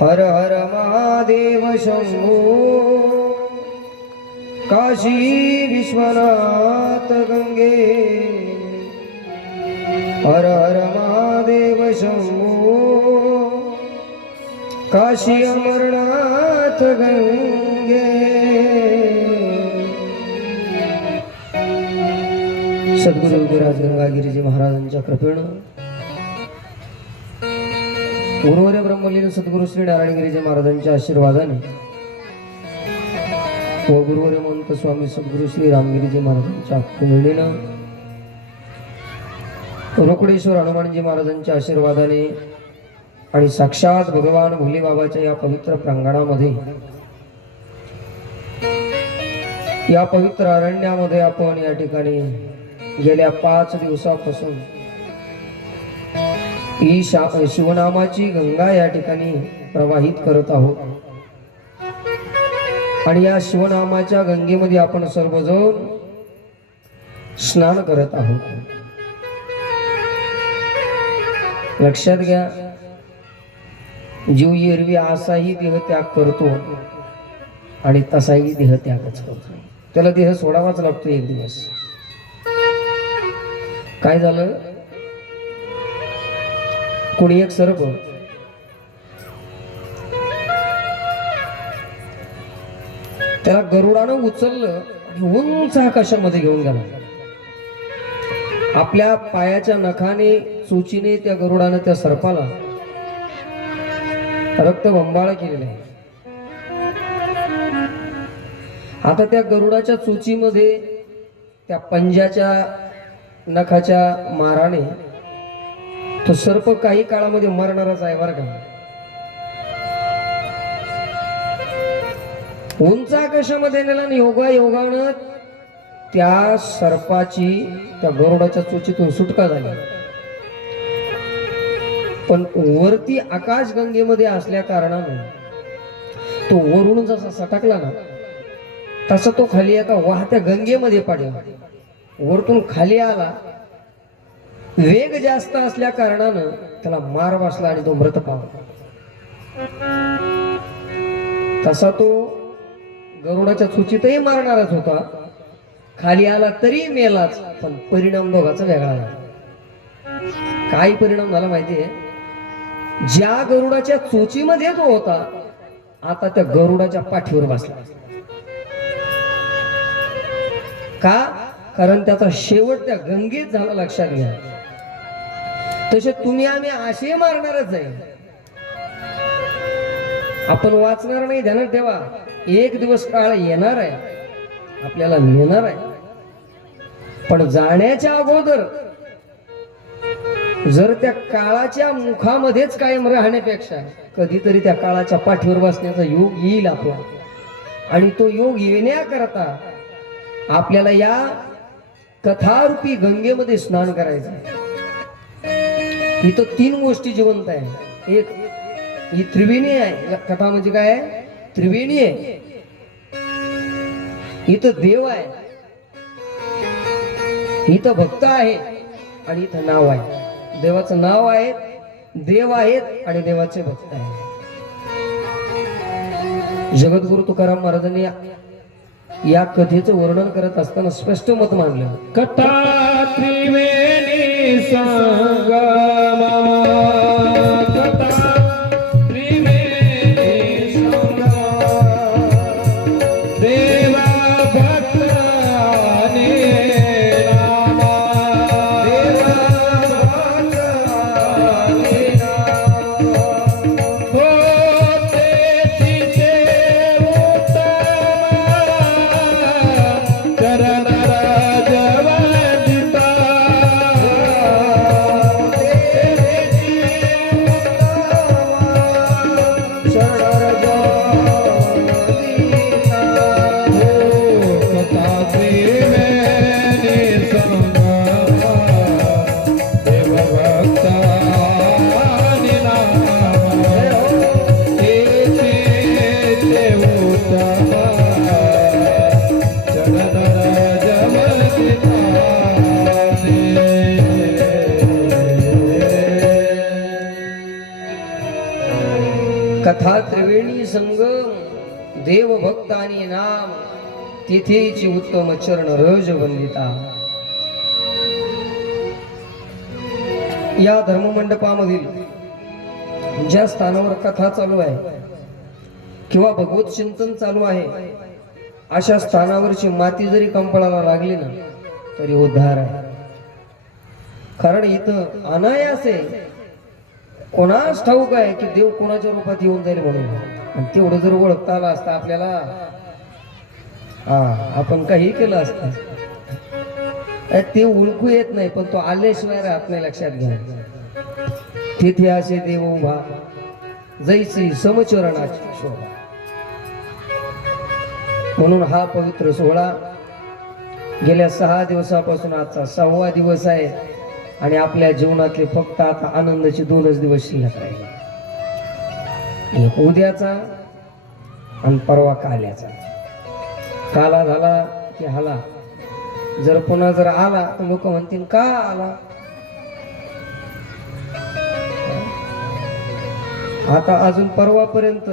हर हर महादेव शंभो काशी विश्वनाथ गंगे हर हर महादेव शंभो काशी अमरनाथ गंगे सद्गुरु विराज गंगागिरीजी महाराजांच्या कृपेने गुरुवर्य ब्रह्मलीन सद्गुरु श्री नारायण गिरीजी महाराजांच्या आशीर्वादाने व गुरुवर्य महंत स्वामी सद्गुरु श्री रामगिरीजी महाराजांच्या प्रेरणेनं रोकडेश्वर हनुमानजी महाराजांच्या आशीर्वादाने आणि साक्षात भगवान भोले बाबाच्या या पवित्र प्रांगणामध्ये या पवित्र अरण्यामध्ये आपण या ठिकाणी गेल्या 5 दिवसापासून ही शिवनामाची गंगा या ठिकाणी प्रवाहित करत आहोत आणि या शिवनामाच्या गंगेमध्ये आपण सर्वजण स्नान करत आहोत। लक्षात घ्या, जीव एरवी असाही देहत्याग करतो आणि तसाही देहत्यागच करतो, त्याला देह सोडावाच लागतो एक दिवस। काय झालं, कोणी एक सर्प त्याला गरुडानं उचललं आणि उंच आकाशामध्ये घेऊन गेला। आपल्या पायाच्या नखाने चोचीने त्या गरुडानं त्या सर्पाला रक्तबंबाळ केलेला आहे। आता त्या गरुडाच्या चोचीमध्ये त्या पंजाच्या नखाच्या माराने तो सर्प काही काळामध्ये मरणारच आहे बरं का। उंच आकाशामध्ये नेला आणि योगायोगानं त्या सर्पाची त्या गरुडाच्या चोचीतून सुटका झाली, पण वरती आकाश गंगेमध्ये असल्या कारणाने तो वरून जसा सटकला ना तसा तो खाली एका वाहत्या गंगेमध्ये पडला। वरतून खाली आला, वेग जास्त असल्या कारणानं त्याला मार बसला आणि तो मृत पावला। तसा तो गरुडाच्या चुचीतही मारणारच होता, खाली आला तरी मेलाच, पण परिणाम दोघांचा वेगळा झाला। काय परिणाम झाला माहितीये, ज्या गरुडाच्या चोचीमध्ये तो होता आता त्या गरुडाच्या पाठीवर बसला। का? कारण त्याचा शेवट त्या गंगेत झाला। लक्षात घ्या, तसे तुम्ही आम्ही असे मारणारच आहे, आपण वाचणार नाही, ध्यानात ठेवा। एक दिवस काळ येणार आहे, आपल्याला नेणार आहे, पण जाण्याच्या अगोदर जर त्या काळाच्या मुखामध्येच कायम राहण्यापेक्षा कधीतरी त्या काळाच्या पाठीवर बसण्याचा योग येईल आपला, आणि तो योग येण्याकरता आपल्याला या कथारूपी गंगेमध्ये स्नान करायचं आहे। इथं 3 गोष्टी जिवंत आहे। एक ही त्रिवेणी आहे, या कथा म्हणजे काय आहे, त्रिवेणी आहे। इथं देव आहे, इथं भक्त आहे आणि इथं नाव आहे। देवाचं नाव आहे, देव आहेत आणि देवाचे भक्त आहेत। जगद्गुरू तुकाराम महाराजांनी या कथेचं वर्णन करत असताना स्पष्ट मत मांडलं, कथा त्रिवेणी संगम कथा त्रिवेणी संगम देवा भक्ताने नामा देवा भक्ताने नामा होते तिचे उत्तम चरण राजवंदिता त्रिवेणी संगम देव भक्त आणि नाम तिथेची उत्तम चरण रज वंदिता. या धर्ममंडपामधील ज्या स्थानावर कथा चालू आहे किंवा भगवत चिंतन चालू आहे अशा स्थानावरची माती जरी कंपळाला लागली ना तरी उद्धार आहे. कारण इथं अनायास आहे, कोणाच ठाऊक आहे की देव कोणाच्या रूपात येऊन जाईल म्हणून. आणि तेवढं जर ओळखता आलं असतं आपल्याला, आपण काही केलं असतं. ते ओळखू येत नाही, पण तो आल्याशिवाय राहत नाही, लक्षात घ्या. तिथे असे देव उभा जैसी समचरणाची शोभा. म्हणून हा पवित्र सोहळा गेल्या 6 दिवसापासून आजचा 6वा दिवस आहे आणि आपल्या जीवनातले फक्त आता आनंदाचे 2च दिवस शिल्लक राहिले. एक उद्याचा आणि परवा काल्याचा. काला झाला की हाला. जर पुन्हा जर आला तर लोक म्हणतील का आला. आता अजून परवापर्यंत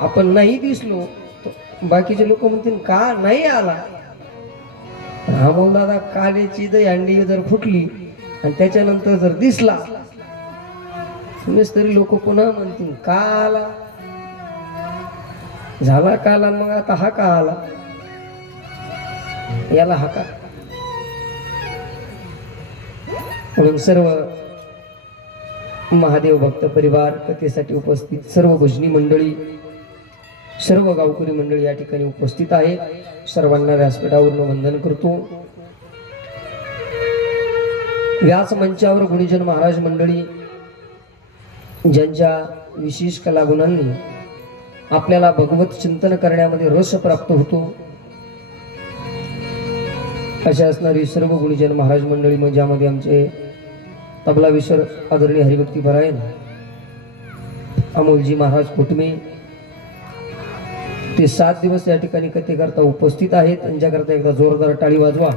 आपण नाही दिसलो, बाकीचे लोक म्हणतील का नाही आला. अमोल दादा कालेची दहीहंडी जर फुटली आणि त्याच्यानंतर जर दिसला तुम्हीच तरी लोक पुन्हा म्हणतील का आला. झाला काला, मग आता हा का आला, याला हा का. म्हणून सर्व महादेव भक्त परिवार, कथेसाठी उपस्थित सर्व भजनी मंडळी, सर्व गावकरी मंडळी या ठिकाणी उपस्थित आहे. सर्वांना व्यासपीठावरून वंदन करतो. व्यास मंचावर गुणीजन महाराज मंडळी ज्यांच्या विशेष कलागुणांनी आपल्याला भगवत चिंतन करण्यामध्ये रस प्राप्त होतो अशा असणारी सर्व गुणीजन महाराज मंडळी, म्हणजे ज्यामध्ये आमचे तबला विश्वर आदरणीय हरिभक्ती परायण अमोलजी महाराज कुटुंबे ते 7 दिवस या ठिकाणी कथेकरता उपस्थित आहेत. त्यांच्याकरता एकदा जोरदार टाळी वाजवा.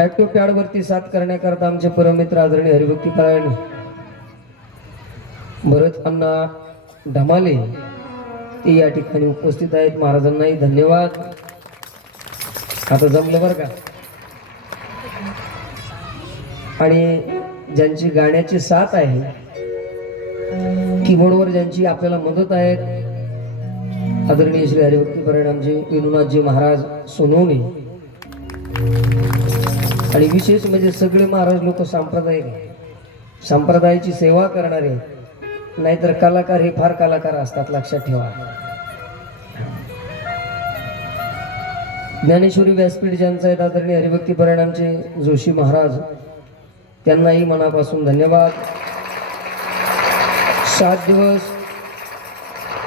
ऍक्टिव्ह पॅड वरती साथ करण्याकरता आमचे परममित्र आदरणीय हरिभक्ती परायण भरत अण्णा ढमाले ते या ठिकाणी उपस्थित आहेत. महाराजांनाही धन्यवाद. आता जमलं बरं का. आणि ज्यांची गाण्याची साथ आहे, कीबोर्डवर ज्यांची आपल्याला मदत आहे, आदरणीय श्री हरिभक्ती परायण आमचे विनुनाथजी महाराज सोनवणे. आणि विशेष म्हणजे सगळे महाराज लोक सांप्रदायिक, संप्रदायाची सेवा करणारे, नाहीतर कलाकार हे फार कलाकार असतात, लक्षात ठेवा. ज्ञानेश्वरी व्यासपीठ ज्यांचा आहे आदरणीय हरिभक्ती परायण आमचे जोशी महाराज, त्यांनाही मनापासून धन्यवाद. 7 दिवस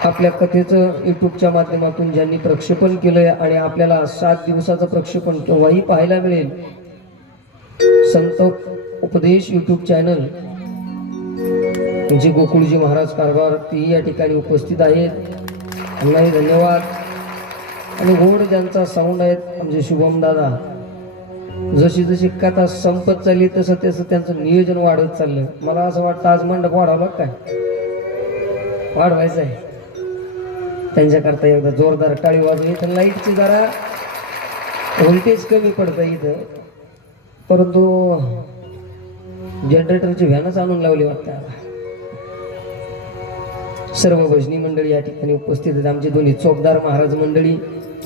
आपल्या कथेचं युट्यूबच्या माध्यमातून ज्यांनी प्रक्षेपण केलंय आणि आपल्याला 7 दिवसाचं प्रक्षेपण केव्हाही पाहायला मिळेल. संत उपदेश युट्यूब चॅनल जे गोकुळजी महाराज कारभार तेही या ठिकाणी उपस्थित आहेत. त्यांनाही धन्यवाद. आणि गोड ज्यांचा साऊंड आहेत म्हणजे शुभम दादा, जशी जशी कथा संपत चालली तसं तसं त्यांचं नियोजन वाढत चाललं. मला असं वाटतं आज मंडप वाढावं काय, वाढवायचं आहे. त्यांच्याकरता एकदा जोरदार टाळी वाजवी. तर लाईटची जरा व्होल्टेज कमी पडतं इथं, परंतु जनरेटरची व्हॅनच आणून लावली वाटतं. सर्व भजनी मंडळी या ठिकाणी उपस्थित आहेत. आमचे दोन्ही चोपदार महाराज मंडळी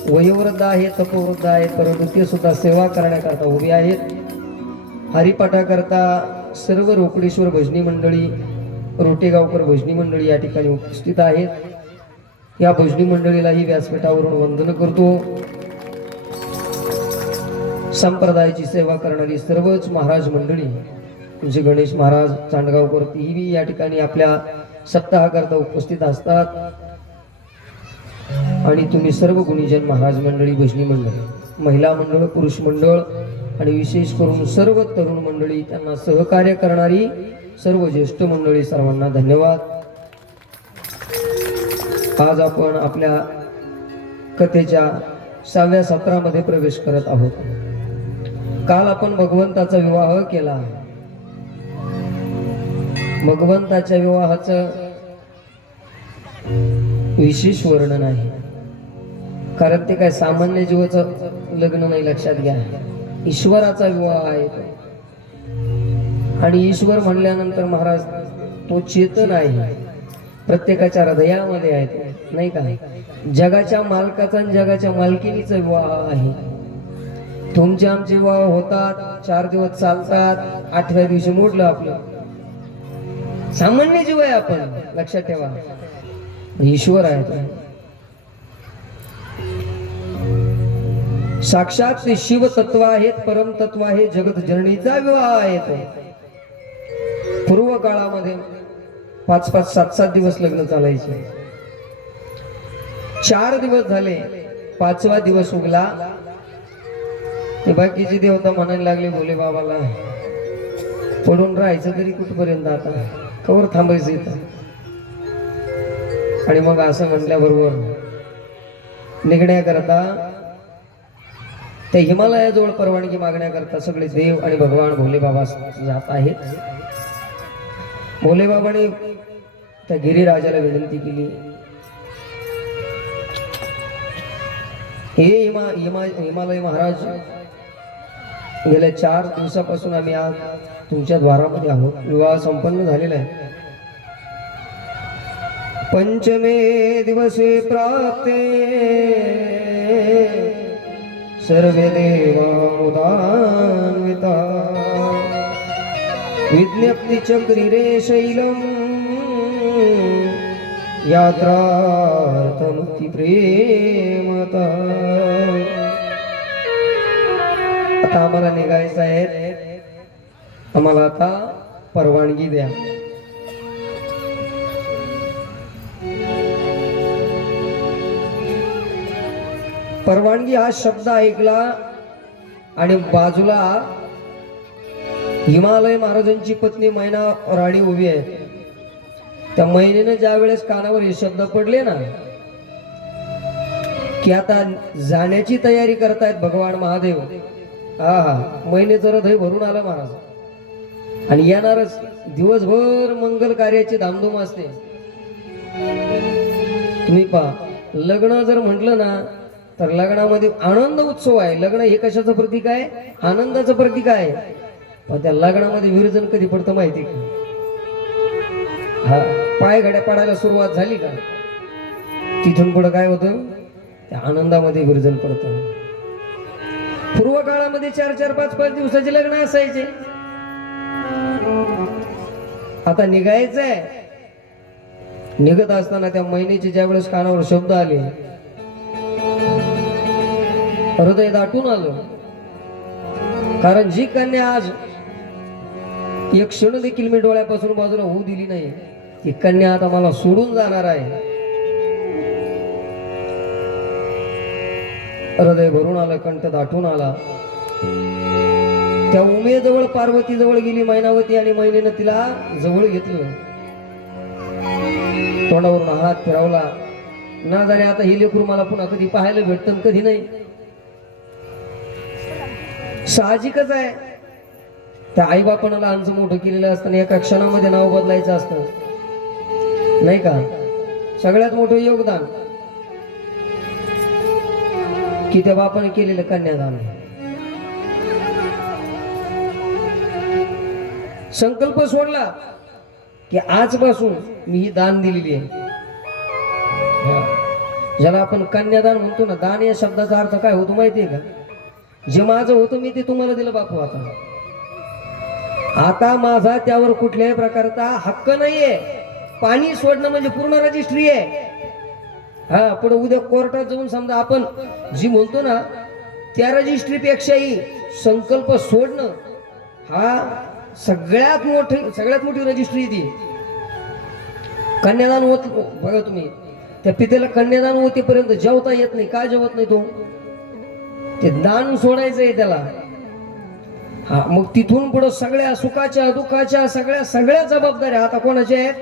वयोवृद्ध आहेत, तपोवृद्ध आहेत, परंतु ते सुद्धा सेवा करण्याकरता उभे आहेत. हरिपाठाकरता सर्व रोकडेश्वर भजनी मंडळी, रोटेगावकर भजनी मंडळी या ठिकाणी उपस्थित आहेत. या भजनी मंडळीलाही व्यासपीठावरून वंदन करतो. संप्रदायाची सेवा करणारी सर्वच महाराज मंडळी म्हणजे गणेश महाराज चांडगावकर तीही या ठिकाणी आपल्या सप्ताहाकरता उपस्थित असतात. आणि तुम्ही सर्व गुणीजन महाराज मंडळी, भजनी मंडळी, महिला मंडळ, पुरुष मंडळ आणि विशेष करून सर्व तरुण मंडळी, त्यांना सहकार्य करणारी सर्व ज्येष्ठ मंडळी, सर्वांना धन्यवाद. आज आपण आपल्या कथेच्या 6व्या सत्रामध्ये प्रवेश करत आहोत. काल आपण भगवंताचा विवाह केला. भगवंताच्या विवाहाचं विशेष वर्णन आहे, कारण ते काय सामान्य जीवाचं लग्न नाही, लक्षात घ्या. ईश्वराचा विवाह आहे तो. आणि ईश्वर म्हणल्यानंतर महाराज तो चेतन आहे, प्रत्येकाच्या हृदयामध्ये आहे तो, नाही का. जगाच्या मालकाचा आणि जगाच्या मालकिनीचा विवाह आहे. तुमचे आमचे विवाह होतात, 4 दिवस चालतात, 8व्या दिवशी मोडलं आपलं. सामान्य जीव आहे आपण, लक्षात ठेवा. ईश्वर आहे तो. साक्षात ते शिव तत्व आहेत, परम तत्व आहे, जगत जननीचा विवाह आहे तो. पूर्व काळामध्ये 5-5, 7-7 दिवस लग्न चालायचे. 4 दिवस झाले, 5वा दिवस उगला, ते बाकीचे देवता म्हणायला लागले भोले बाबाला, पडून राहायचं तरी कुठपर्यंत, आता कवर थांबायचं इथं. आणि मग असं म्हटल्याबरोबर निघण्याकरता त्या हिमालयाजवळ परवानगी मागण्याकरता सगळे देव आणि भगवान भोले बाबा जात आहेत. भोले बाबाने त्या गिरिराजाला विनंती केली, हे हिमालय महाराज, गेल्या 4 दिवसापासून आम्ही आज तुमच्या द्वारामध्ये आहोत. विवाह संपन्न झालेला आहे. पंचमे दिवसे प्राप्ते सर्वे देवा मुदान्विता विज्ञप्ति चक्रिरे शैलम यात्रार्थमुक्ति प्रेमता. आता आम्हाला निघायचं आहे, आम्हाला आता परवानगी द्या. परवानगी हा शब्द ऐकला आणि बाजूला हिमालय महाराजांची पत्नी मैना राणी उभी आहे. त्या मैनेने ज्या वेळेस कानावर हे शब्द पडले ना, की आता जाण्याची तयारी करतायत भगवान महादेव, मैनेचं हृदय भरून आलं महाराज. आणि येणारच दिवसभर मंगल कार्याची धामधूम असते. तुम्ही पहा, लग्न जर म्हटलं ना तर लग्नामध्ये आनंद उत्सव आहे. लग्न हे कशाचं प्रतीक आहे? आनंदाचं प्रतीक आहे. पण त्या लग्नामध्ये विरजन कधी पडतं माहिती का? हा, पाय घड्या पडायला सुरुवात झाली का, तिथून पुढे काय होतं? त्या आनंदामध्ये विरजन पडतं. पूर्व काळामध्ये 4-4, 5-5 दिवसाचे लग्न असायचे. आता निघायचंय, निघत असताना त्या महिन्याचे ज्या वेळेस कानावर शब्द आले, हृदय दाटून आलं. कारण जी कन्या आज एक क्षण देखील मी डोळ्यापासून बाजूला होऊ दिली नाही, ती कन्या आता मला सोडून जाणार आहे. हृदय भरून आलं, कंठ दाटून आला. त्या उमेजवळ पार्वती जवळ गेली मैनावती, आणि मैनेनं तिला जवळ घेतलं, तोंडावरून हात फिरवला. ना जाणे आता ही लेकरू मला पुन्हा कधी पाहायला भेटतं कधी नाही. साहजिकच आहे, त्या आई बापानं लहानचं मोठं केलेलं असताना एका क्षणामध्ये नाव बदलायचं असतं, नाही का? सगळ्यात मोठं योगदान की त्या बापाने केलेलं कन्यादान. संकल्प सोडला की आजपासून मी ही दान दिलेली आहे. ज्याला आपण कन्यादान म्हणतो ना, दान या शब्दाचा अर्थ काय होतो माहितीये का? जे माझं होतं मी ते तुम्हाला दिलं बापू. आता माझा त्यावर कुठल्याही प्रकारचा हक्क नाहीये. पाणी सोडणं म्हणजे पूर्ण रजिस्ट्री आहे. हा, पुढे उद्या कोर्टात जाऊन समजा आपण जी म्हणतो ना, त्या रजिस्ट्री पेक्षाही संकल्प सोडणं हा सगळ्यात मोठी रजिस्ट्री ती. कन्यादान होत बघा तुम्ही, त्या पितेला कन्यादान होतेपर्यंत जेवता येत नाही. का जेवत नाही तो? ते दान सोडायचंय त्याला. हा, मग तिथून पुढे सगळ्या सुखाच्या दुःखाच्या सगळ्या जबाबदाऱ्या आता कोणाच्या आहेत?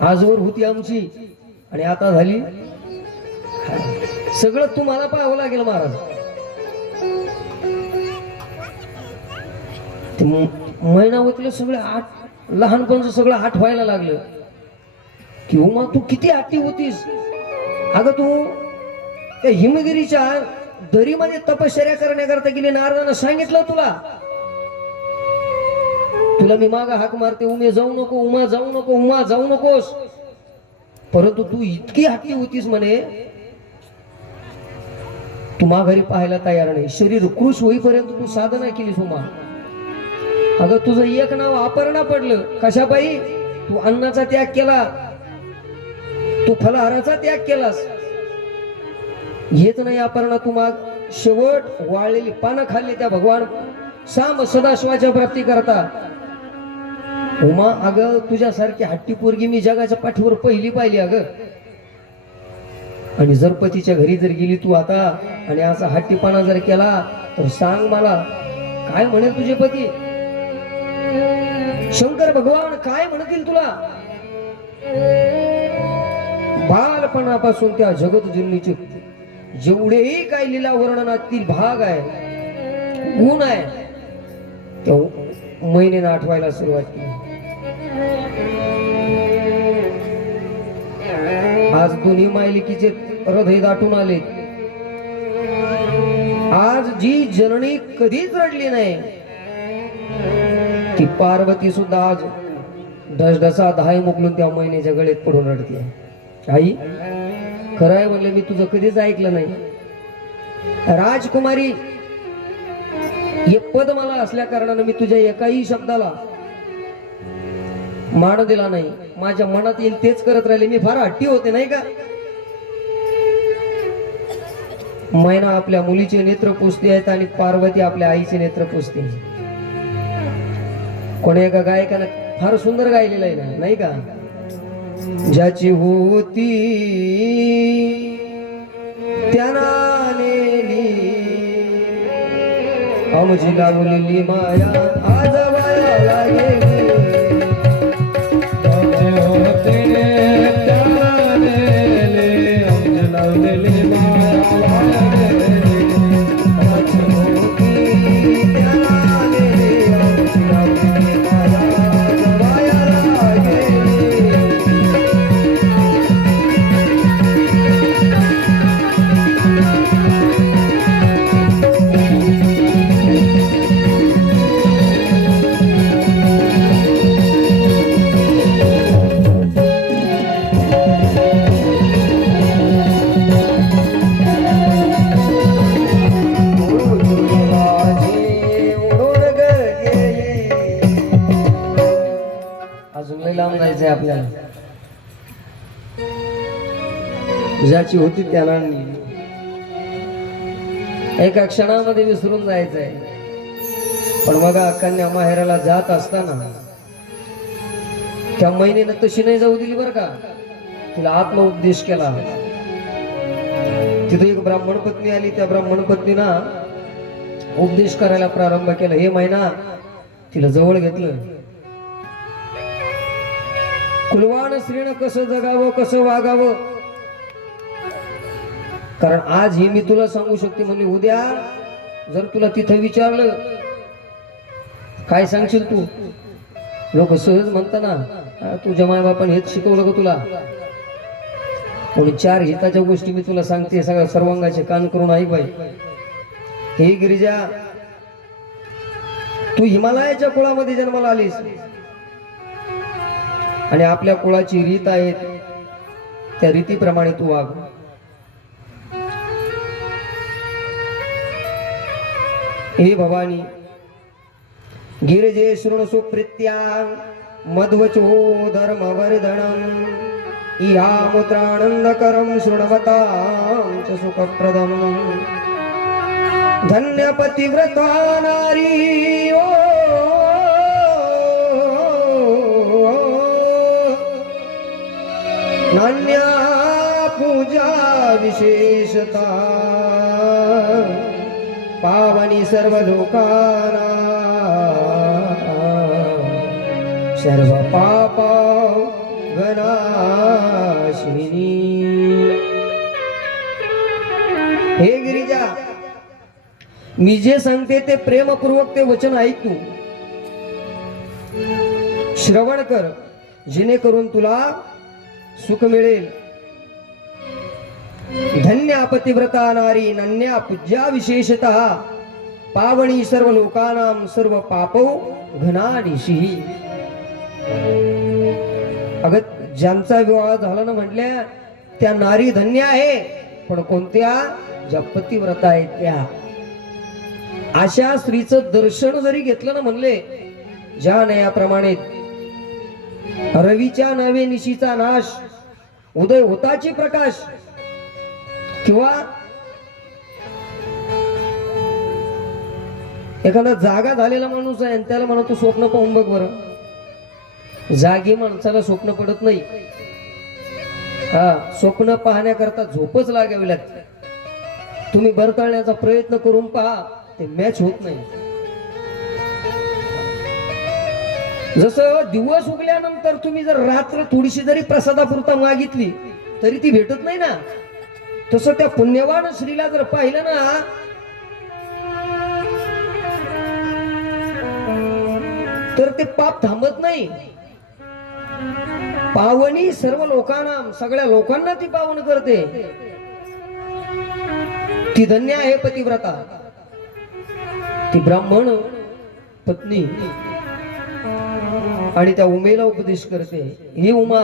आजवर होती आमची आणि आता झाली. सगळं तुम्हाला पाहावं लागेल महाराज. मैनावतीला सगळे लहानपणचं सगळं आठवायला लागलं की उमा तू किती हट्टी होतीस. अगं तू त्या हिमगिरीच्या दरीमध्ये तपश्चर्या करण्याकरता गेली. नारदानं सांगितलं तुला मी मागा हाक मारते, उमे जाऊ नको, उमा जाऊ नको, उमा जाऊ नकोस. परंतु तू इतकी हट्टी होतीस म्हणे तू माघारी पाहायला तयार नाही. शरीर कृश होईपर्यंत तू साधना केलीस उमा. अगं तुझं एक नाव अपर्णा पडलं. कशापायी? तू अन्नाचा त्याग केला, तू फलाहाराचा त्याग केलास. हेच नाही अपर्णा, तू माग शेवट वाळलेली पानं खाल्ली त्या भगवान साम सदाशिवाच्या प्राप्ती करता. उमा अगं तुझ्यासारखी हट्टी पोरगी मी जगाच्या पाठीवर पहिली पाहिली अगं. आणि जर पतीच्या घरी जर गेली तू आता आणि असा हट्टीपणा जर केला तर सांग मला काय म्हणेल तुझे पती? शंकर भगवान काय म्हणतील तुला? बालपणापासून त्या जगत जननीचे जेवढेही काय लीला वर्णनातील भाग आहे, गुण आहे, त्या महिनेनं आठवायला सुरुवात केली. आज दोन्ही मायलिकीचे हृदय दाटून आले. आज जी जननी कधीच रडली नाही ती पार्वती सुद्धा आज ढसढसा धाय मोकलून त्या महिन्याच्या गळेत पडून रडते. आई खरं आहे म्हणलं, मी तुझं कधीच ऐकलं नाही. राजकुमारी हे पद मला असल्या कारणानं मी तुझ्या एकाही शब्दाला मान दिला नाही. माझ्या मनात येईल तेच करत राहिले. मी फार हट्टी होते नाही का? मैना आपल्या मुलीचे नेत्र पुसते आहेत आणि पार्वती आपल्या आईचे नेत्र पुसते. कोणी एका गायकानं फार सुंदर गायलेलं आहे ना, नाही का? ज्याची होती त्यांना नेली आमची लागलेली माया आज वायाला गेली. आपल्याला ज्याची होती त्याला एका क्षणामध्ये विसरून जायचंय. पण बघा कन्या माहेराला जात असताना त्या महिनेनं तशी नाही जाऊ दिली बरं का. तिला आत्मउपदेश केला. तिथे एक ब्राह्मण पत्नी आली. त्या ब्राह्मण पत्नीना उपदेश करायला प्रारंभ केला. हे महिना तिला जवळ घेतलं. कुलवान स्त्रीनं कसं जगावं, कसं वागावं. कारण आज हे मी तुला सांगू शकते म्हणजे उद्या जर तुला तिथं विचारलं काय सांगशील तू? लोक सहज म्हणता ना तुझ्या मायबापाने हेच शिकवलं का तुला? म्हणून 4 हिताच्या गोष्टी मी तुला सांगते. सगळ्या सर्वांगाचे कान करून ऐक बाई. हे गिरिजा, तू हिमालयाच्या कुळामध्ये जन्माला आलीस आणि आपल्या कुळाची रीत आहे त्या रीतीप्रमाणे तू वाग. हे भवानी गिरिजे शृणु सुप्रीत्या मध्वचो धर्मवर्धनम् इहा मुत्रानन्दकरं शृण्वतां च सुखप्रदम्. धन्यपतिव्रता नारी ओ नान्या पूजा विशेषता पावनी सर्व लोकाना सर्व पाप गणाशिनी. हे गिरिजा, मी जे सांगते ते प्रेमपूर्वक ते वचन ऐक तू. श्रवण कर, जेणेकरून तुला सुख मिळेल. धन्या पतिव्रता नारी नन्या पूज्या विशेषतः पावणी सर्व लोकानां सर्व पापो घनानिशी. अगं ज्यांचा विवाह झाला ना म्हटल्या त्या नारी धन्य आहे, पण कोणत्या? ज्या पतिव्रता आहेत त्या. अशा स्त्रीचं दर्शन जरी घेतलं ना म्हणले, ज्या नयाप्रमाणे रवीच्या नवे निशीचा नाश, उदय होताची प्रकाश, किंवा एखादा जागा झालेला माणूस आहे आणि त्याला म्हणा तू स्वप्न पाहून बघ बरं. जागी माणसाला स्वप्न पडत नाही. स्वप्न पाहण्याकरता झोपच लागावी लागते. तुम्ही बरतळण्याचा प्रयत्न करून पहा, ते मॅच होत नाही. जसं दिवस उगल्यानंतर तुम्ही जर रात्र थोडीशी जरी प्रसादापुरता मागितली तरी ती भेटत नाही ना, तसं त्या पुण्यवान स्त्रीला जर पाहिलं ना तर ते पाप थांबत नाही. पावनी सर्व लोकांना, सगळ्या लोकांना ती पावन करते. ती धन्य आहे पतिव्रता. ती ब्राह्मण पत्नी आणि त्या उमेला उपदेश करते. ही उमा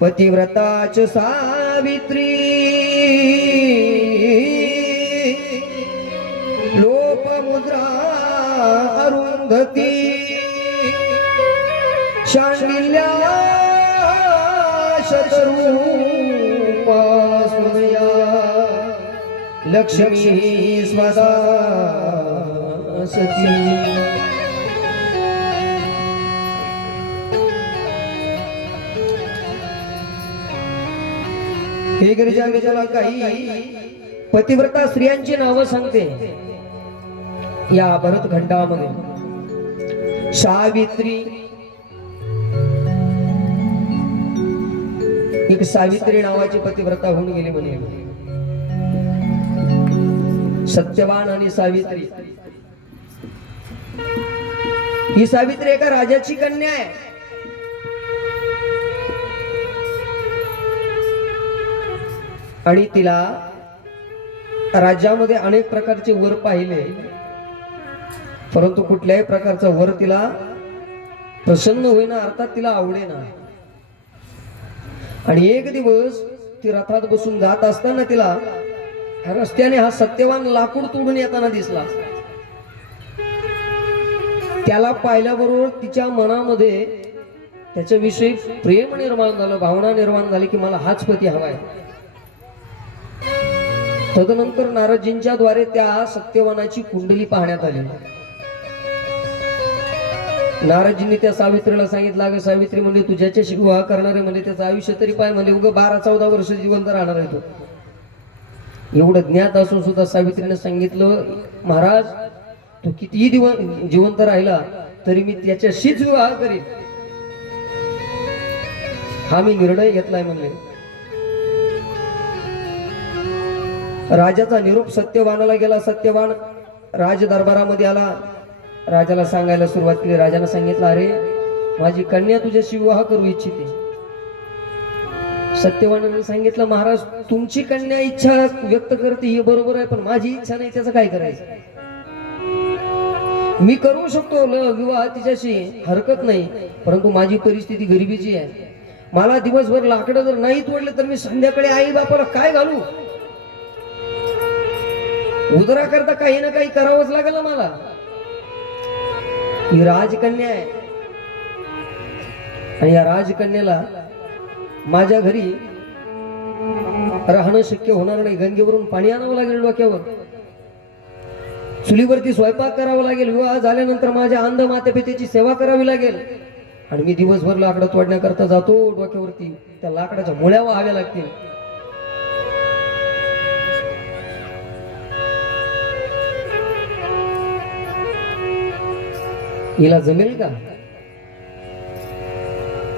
पतिव्रताच सावित्री, लोपमुद्रा अरुंधती, शांडिल्या शतरूपा सुमया, लक्ष्मी स्वदा सती. हे गिरिजा मी त्याला काही पतिव्रता स्त्रियांची नावं सांगते या भरत खंडामध्ये. सावित्री, एक सावित्री नावाची पतिव्रता होऊन गेली म्हणे. सत्यवान आणि सावित्री. ही सावित्री एका राजाची कन्या आहे. आणि तिला राज्यामध्ये अनेक प्रकारचे वर पाहिले, परंतु कुठल्याही प्रकारचा वर तिला प्रसन्न होईना, अर्थात तिला आवडेना. आणि एक दिवस ती रथात बसून जात असताना तिला रस्त्याने हा सत्यवान लाकूड तोडून येताना दिसला. त्याला पाहिल्याबरोबर तिच्या मनामध्ये त्याच्याविषयी प्रेम निर्माण झालं, भावना निर्माण झाली की मला हाच पती हवाय. तदनंतर नारदजींच्या द्वारे त्या सत्यवानाची कुंडली पाहण्यात आली. नारदजींनी त्या सावित्रीला सांगितलं, अगं सावित्री म्हणजे तू ज्याच्याशी विवाह करणार आहे म्हणजे त्याचं आयुष्य तरी पाय म्हणजे उगं 12-14 वर्ष जिवंत राहणार आहे तो. एवढं ज्ञात असून सुद्धा सावित्रीने सांगितलं, महाराज तू कितीही जिवंत राहिला तरी मी त्याच्याशीच विवाह करीन, हा मी निर्णय घेतलाय म्हणले. राजाचा निरोप सत्यवानाला गेला. सत्यवान राज दरबारामध्ये आला. राजाला सांगायला सुरुवात केली. राजाने सांगितलं, अरे माझी कन्या तुझ्याशी विवाह करू इच्छिते. सत्यवानाने सांगितलं, महाराज तुमची कन्या इच्छा व्यक्त करते हे बरोबर आहे, पण माझी इच्छा नाही, त्याचं काय करायचं? मी करू शकतो विवाह तिच्याशी, हरकत नाही, परंतु माझी परिस्थिती गरिबीची आहे. मला दिवसभर लाकडं जर नाही तोडले तर मी संध्याकाळी आई बापाला काय घालू? उदरा करता काही ना काही करावंच लागेल ना मला. ही राजकन्या आहे आणि या राजकन्याला माझ्या घरी राहणं शक्य होणार नाही. गंगेवरून पाणी आणावं लागेल डोक्यावर, चुलीवरती स्वयंपाक करावा लागेल, विवाह झाल्यानंतर माझ्या अंध मातेपितेची सेवा करावी लागेल आणि मी दिवसभर लाकडं तोडण्याकरता जातो डोक्यावरती, त्या लाकडाच्या मुळ्या व्हाव्या लागतील. हिला जमेल का?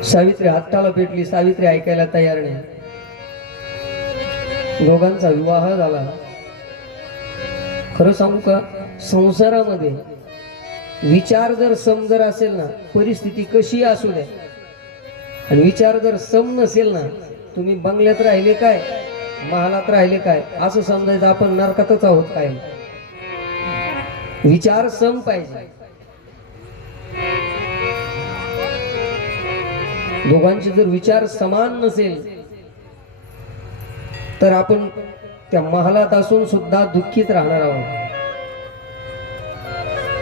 सावित्री हाताला पेटली. सावित्री ऐकायला तयार नाही. दोघांचा विवाह झाला. खरं सांगू का, संसारामध्ये विचार जर सम जर असेल ना, परिस्थिती कशी असू द्या, आणि विचार जर सम नसेल ना, तुम्ही बंगल्यात राहिले काय, महालात राहिले काय, असं समजायचं आपण नरकातच आहोत काय. विचार सम पाहिजे. दोघांचे जर विचार समान नसेल तर आपण त्या महालात असून सुद्धा दुःखीत राहणार आहोत.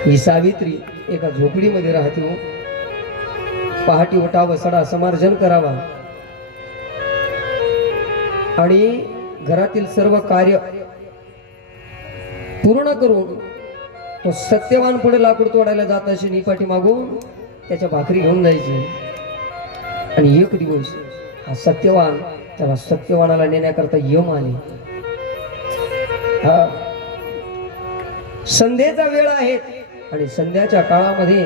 ही सावित्री एका झोपडीमध्ये राहते हो. पहाटी उठावं, सडा समार्जन करावा आणि घरातील सर्व कार्य पूर्ण करून तो सत्यवान पुढे लाकूड तोडायला जात असे, निपाठी मागून त्याच्या भाकरी घेऊन जायची. आणि एक दिवस हा सत्यवान, त्याला सत्यवानाला नेण्याकरता यम आले. हा संध्येचा वेळ आहे आणि संध्याच्या काळामध्ये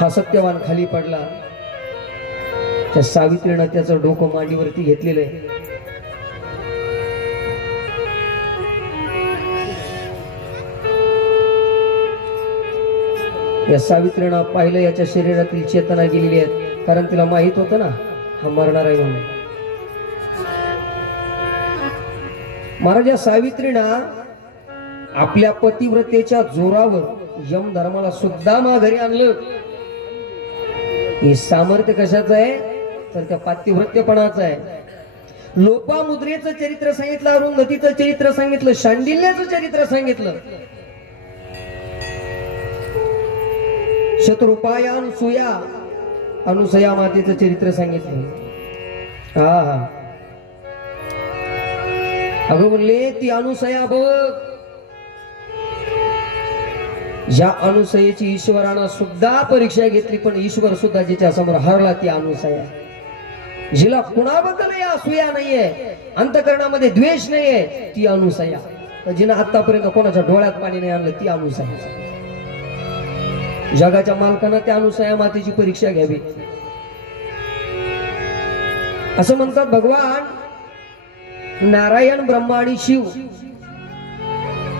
हा सत्यवान खाली पडला. त्या सावित्रीनं त्याचं डोकं मांडीवरती घेतलेलं आहे. या सावित्रीनं पाहिलं याच्या शरीरातील चेतना गेलेली आहे, कारण तिला माहित होतं ना हा मरणार आहे म्हणून. महाराज, या सावित्रीनं आपल्या पतिव्रतेच्या जोरावर यम धर्माला सुद्धा माघारी आणलं. हे सामर्थ्य कशाचं आहे तर त्या पातिव्रत्यपणाचं आहे. लोपामुद्रेचं चरित्र सांगितलं, अरुंधतीचं चरित्र सांगितलं, शांडिल्याचं चरित्र सांगितलं, शत्रुपाया अनुसया मातेचं चरित्र सांगितलं. हा हा अगं म्हणले ती अनुसया बघ, ज्या अनुसयेची ईश्वरानं सुद्धा परीक्षा घेतली, पण ईश्वर सुद्धा जिच्या समोर हरला ती अनुसया. जिला कुणाबद्दल या असूया नाहीये, अंतकरणामध्ये द्वेष नाहीये, ती अनुसया. जिनं आतापर्यंत कोणाच्या डोळ्यात पाणी नाही आणलं ती अनुसया. जगाच्या मालकानं त्या अनुसया मातेची परीक्षा घ्यावी. असं म्हणतात भगवान नारायण, ब्रह्मा आणि शिव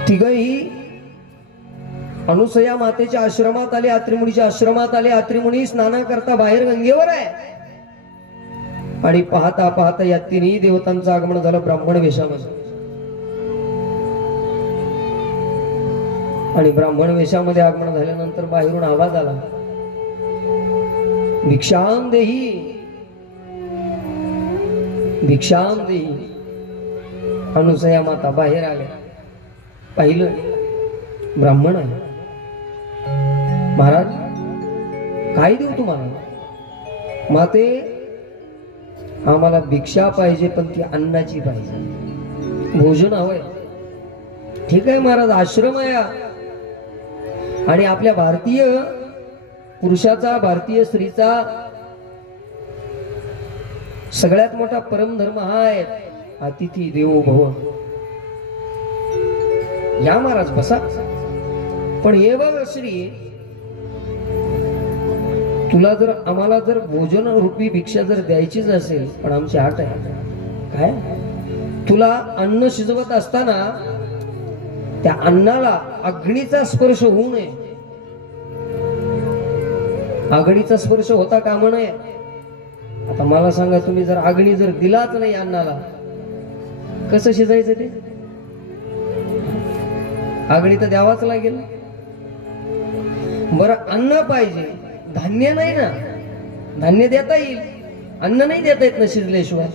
तिघही अनुसया मातेच्या आश्रमात आले, अत्रिमुनीच्या आश्रमात आले. अत्रिमुनी स्नाना करता बाहेर गंगेवर आहे आणि पाहता पाहता या तिन्ही देवतांचं आगमन झालं ब्राह्मण वेशामध्ये. आणि ब्राह्मण वेशामध्ये आगमन झाल्यानंतर बाहेरून आवाज आला, भिक्षाम देही, भिक्षाम देही. अनुसया माता बाहेर आल्या, पाहिलं ब्राह्मण आहे. महाराज काय देऊ तुम्हाला? माते आम्हाला भिक्षा पाहिजे, पण ती अन्नाची पाहिजे, भोजन हवंय. ठीक आहे महाराज, आश्रम आहे आणि आपल्या भारतीय पुरुषाचा, भारतीय स्त्रीचा सगळ्यात मोठा परमधर्म हा आहे, अतिथी देवो भव. या महाराज बसा. पण हे बघ श्री, तुला जर आम्हाला जर भोजन रूपी भिक्षा जर द्यायचीच असेल, पण आमची आट आहे काय, तुला अन्न शिजवत असताना त्या अन्नाला अग्नीचा स्पर्श होऊ नये. अग्नीचा स्पर्श होता कामा नये. आता मला सांगा, तुम्ही जर अग्नी जर दिलाच नाही अन्नाला, कसं शिजायचं ते? अग्नी तर द्यावाच लागेल. बरं अन्न पाहिजे, धान्य नाही ना, धान्य देता येईल, अन्न नाही देता येत ना शिजल्याशिवाय,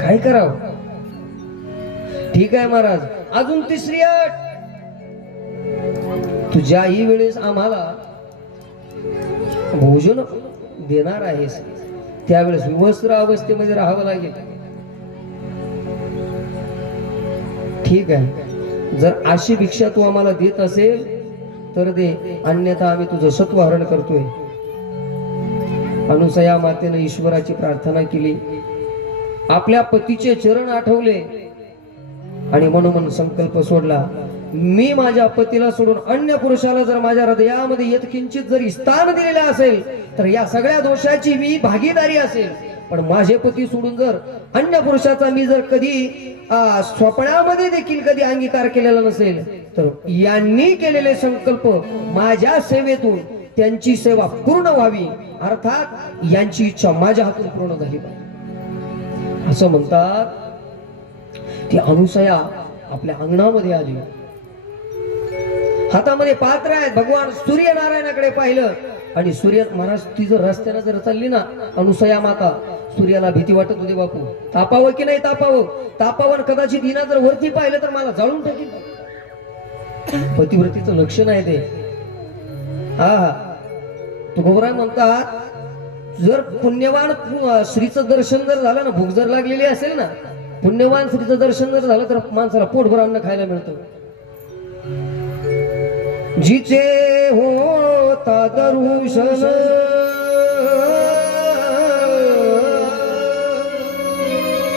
काय करावं? ठीक आहे महाराज, अजून तिसरी अट, तू ज्याही वेळेस आम्हाला भोजन देणार आहेस त्यावेळेस विवस्त्र अवस्थेमध्ये राहावं लागेल. ठीक आहे, जर अशी भिक्षा तू आम्हाला देत असेल तर दे, अन्यथा आम्ही तुझं सत्वहरण करतोय. अनुसया मातेने ईश्वराची प्रार्थना केली, आपल्या पतीचे चरण आठवले आणि मनोमन संकल्प सोडला, मी माझ्या पतीला सोडून अन्य पुरुषाला जर माझ्या हृदयामध्ये यत्किंचित जरी स्थान दिलेलं असेल तर या सगळ्या दोषाची मी भागीदारी असेल. पण माझे पती सोडून जर अन्य पुरुषाचा मी जर कधी स्वप्नामध्ये देखील कधी अंगीकार केलेला नसेल तर यांनी केलेले संकल्प माझ्या सेवेतून त्यांची सेवा पूर्ण व्हावी, अर्थात यांची इच्छा माझ्या हातून पूर्ण झाली पाहिजे असं म्हणतात. ती अनुसया आपल्या अंगणामध्ये आली, हातामध्ये पात्र आहेत. भगवान सूर्यनारायणाकडे पाहिलं आणि सूर्य महाराज ती जर रस्त्यानं जर चालली ना अनुसया माता, सूर्याला भीती वाटत होती, बापू तापावं की नाही तापावं, तापावर कदाचित हिना जर वरती पाहिलं तर मला जाळून टाकील. पतिव्रतीचं लक्षण आहे ते. हा तुकोबराय म्हणतात जर पुण्यवान श्रीचं दर्शन जर झालं ना, भूक जर लागलेली असेल ना, पुण्यवान श्रीचं दर्शन जर झालं तर माणसाला पोटभर अन्न खायला मिळतं. जिचे होता दर्शन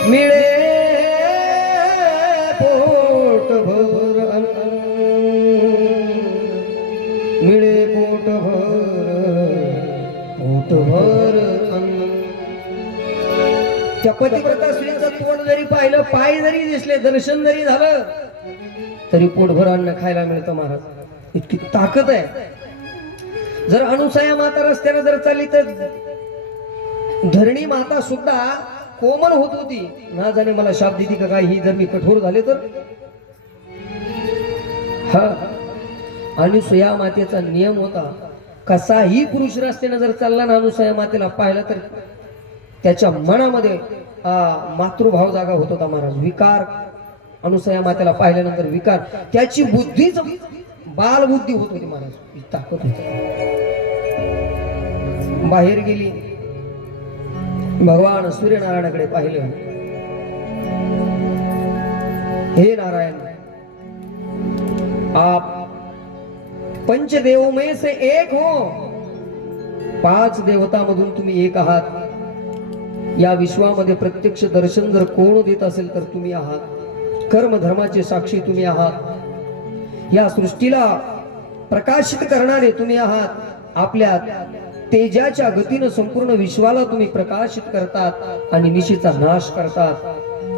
मिळे पोटभर अन्न, मिळे पोटभर अन्न. त्या पतिव्रता स्त्रीचं तोंड जरी पाहिलं, पाय जरी दिसले, दर्शन जरी झालं तरी पोटभर अन्न खायला मिळतं. महाराज इतकी ताकद आहे. जर अनुसया माता रस्त्याने जर चालली तर धरणी माता सुद्धा कोमल होत होती. ना जाणे मला शाप देती का काय ही, जर मी कठोर झाले तर. हा अनुसया मातेचा नियम होता, कसाही पुरुष रस्त्याने जर चालला ना अनुसया मातेला पाहिलं तर त्याच्या मनामध्ये मातृभाव जागा होत होता. महाराज विकार अनुसया मातेला पाहिल्यानंतर विकार, त्याची बुद्धीच बालबुद्धी होत होती. महाराज ही ताकद होती. बाहेर गेली, भगवान सूर्यनारायणाकडे पाहिलं, हे नारायण आप पंचदेव में से एक हो, 5 देवतामधून तुम्ही एक आहात. या विश्वामध्ये प्रत्यक्ष दर्शन जर कोण देत असेल तर तुम्ही आहात. कर्म धर्माचे साक्षी तुम्ही आहात. या सृष्टीला प्रकाशित करणारे तुम्ही आहात. आपल्या तेजाच्या गतीनं संपूर्ण विश्वाला तुम्ही प्रकाशित करतात आणि निशीचा नाश करतात.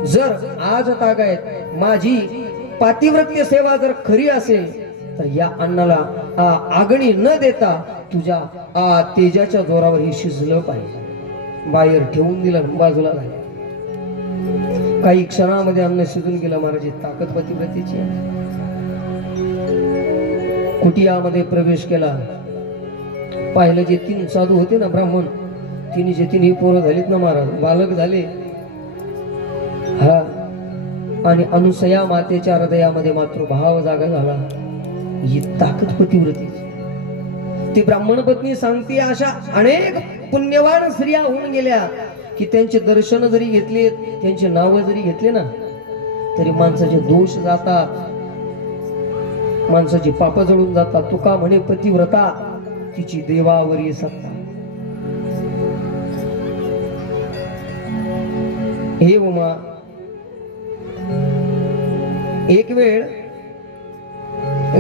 जर आज तागायत माझी पातिव्रत्य सेवा जर खरी असेल तर या अन्नाला आगणी न देता तुझ्या तेजाच्या जोरावर हे शिजलं पाहिजे. बाहेर ठेवून दिलं, बाजूला झालं. काही क्षणामध्ये अन्न शिजून गेलं. महाराज ताकद पतिव्रतेची. कुटियामध्ये प्रवेश केला, पाहिलं जे 3 साधू होते ना ब्राह्मण, तिन्हीचे 3 पोरं झालीत ना महाराज, बालक झाले. हा आणि अनुसया मातेच्या हृदयामध्ये मात्र भाव जागा झाला. ही ताकद पतिव्रतीची. ती ब्राह्मण पत्नी सांगते, अशा अनेक पुण्यवान स्त्रिया होऊन गेल्या की त्यांचे दर्शन जरी घेतले, त्यांचे नाव जरी घेतले ना तरी माणसाचे दोष जातात, माणसाची पाप जळून जातात. तुका म्हणे पतिव्रता तिची देवावरी सत्ता. हे उमा, एक वेळ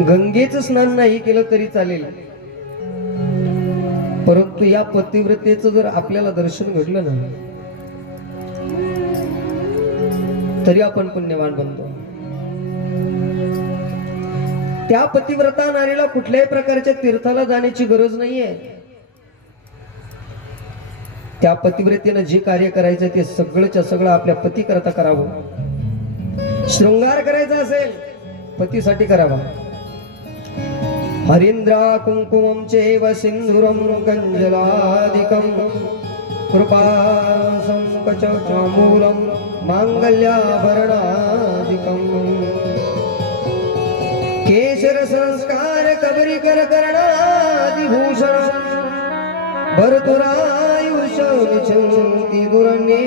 गंगेचं स्नान नाही केलं तरी चालेल, परंतु या पतिव्रतेचं जर आपल्याला दर्शन घडलं ना तरी आपण पुण्यवान बनतो. त्या पतिव्रता नारीला कुठल्याही प्रकारच्या तीर्थाला जाण्याची गरज नाहीये. त्या पतिव्रतेनं जे कार्य करायचं ते सगळंच्या सगळं आपल्या पती करता करावं. शृंगार करायचा असेल पतीसाठी करावा. हरिंद्रा कुंकुमं चैव सिंधुरं गंजलादिकं कृपासं कवचमूलं मांगल्याभरणादिकं केशर संस्कार कबरीकर करणादिभूषण भरतुरायुष निचंती दुरण्ये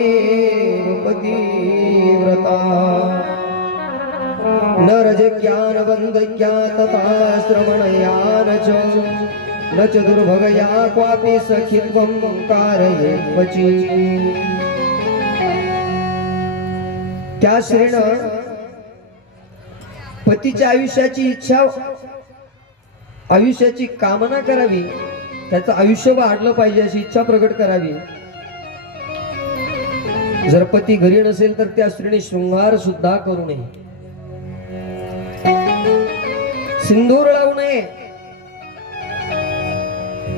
पतिव्रता नरज ज्ञान बंधज्ञा तथा श्रवणयान च न च दुर्भगया क्वापि सखित्वं कारयेत्वचि. त्या श्रेण पतीच्या आयुष्याची इच्छा, आयुष्याची कामना करावी, त्याचं आयुष्य वाढलं पाहिजे अशी इच्छा प्रकट करावी. जर पती घरी नसेल तर त्या स्त्रीने शृंगार सुद्धा करू नये. सिंदूर लावू नये,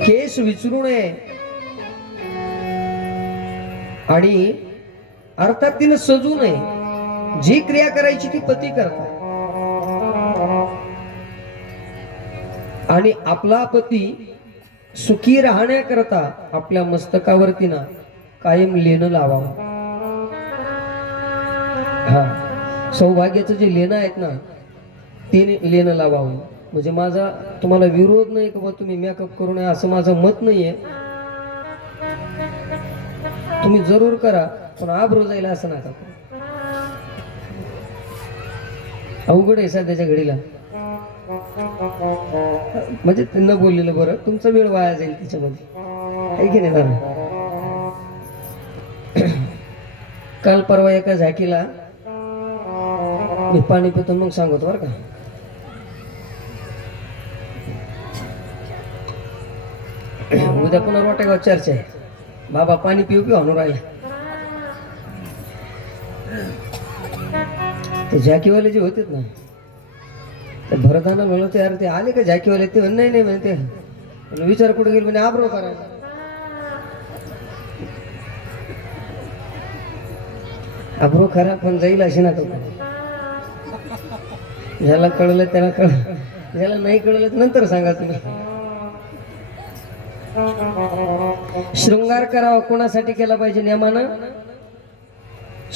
केस विचारू नये, आणि अर्थात तिने सजू नये. जी क्रिया करायची ती पती करतात. आणि आपला पती सुखी राहण्याकरता आपल्या मस्तकावरती ना कायम लेणं लावावं. हा, सौभाग्याचं जे लेणं आहेत ना ते लेणं लावावं. म्हणजे माझा तुम्हाला विरोध नाही की बा तुम्ही मेकअप करू नये असं माझं मत नाहीये. तुम्ही जरूर करा, पण आब्रो जायला असं नका करू. अवघड आहे सध्याच्या घडीला. म्हणजे न बोललेलं बरं, तुमचा वेळ वाया जाईल त्याच्यामध्ये, आहे की नाही दादा. काल परवा एका झाकीला मी पाणी पितो मग सांगतो बरं का. उद्या पुन्हा वाटेगाव चर्चा आहे. बाबा पाणी पिऊ पिऊ आणून राहिला. ते झाकीवाले जे होते ना ते भरताना मिळवते, अरे ते आले का झाकीवाले, ते नाही नाही म्हणते. विचार कुठे गेले, म्हणजे आब्रो करायला. आब्रो खरा पण जाईल अशी ना तो. ज्याला कळलं त्याला कळलं, ज्याला नाही कळलं नंतर सांगा तुम्ही. शृंगार करावा कोणासाठी केला पाहिजे नियमानं?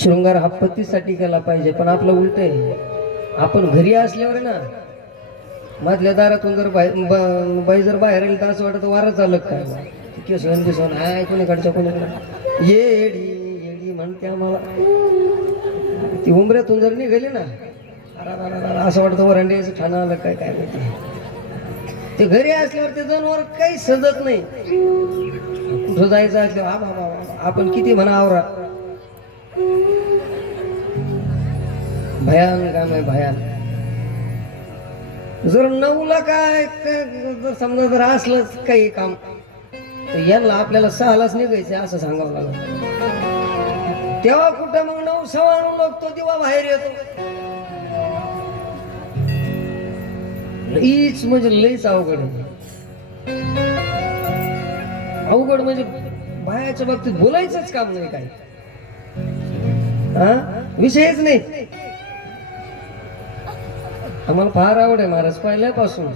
शृंगार हा पतीसाठी केला पाहिजे. पण आपलं उलट आहे. आपण घरी असल्यावर ना मधल्या दारातून जर बाई जर बाहेर येईल तर असं वाटत वारं चालत काय केसवन बिसवन आहे कोणीकडच्या कोणीकडे येडी येडी म्हणते आम्हाला. ती उंबऱ्यातून जर निघाली ना असं वाटतं वरांड्याचं ठाणं आलं काय काय माहिती. ते घरी असल्यावर ते जनावर काही सजत नाही. कुठं जायचं असल्यावर हा बाबा आपण किती म्हणा आवरा. भयान काम आहे भयान. जर नऊला काय जर समजा जर असलंच काही काम तर यांना आपल्याला 6लाच निघायचं असं सांगावं लागलं. तेव्हा कुठं मग 9:15 लोक तो दिवा बाहेर येतो. हीच म्हणजे लईच अवघड आहे. अवघड म्हणजे बायाच्या बाबतीत बोलायचंच काम नाही काही. हा विषयच नाही. आम्हाला फार आवड आहे महाराज पहिल्यापासून.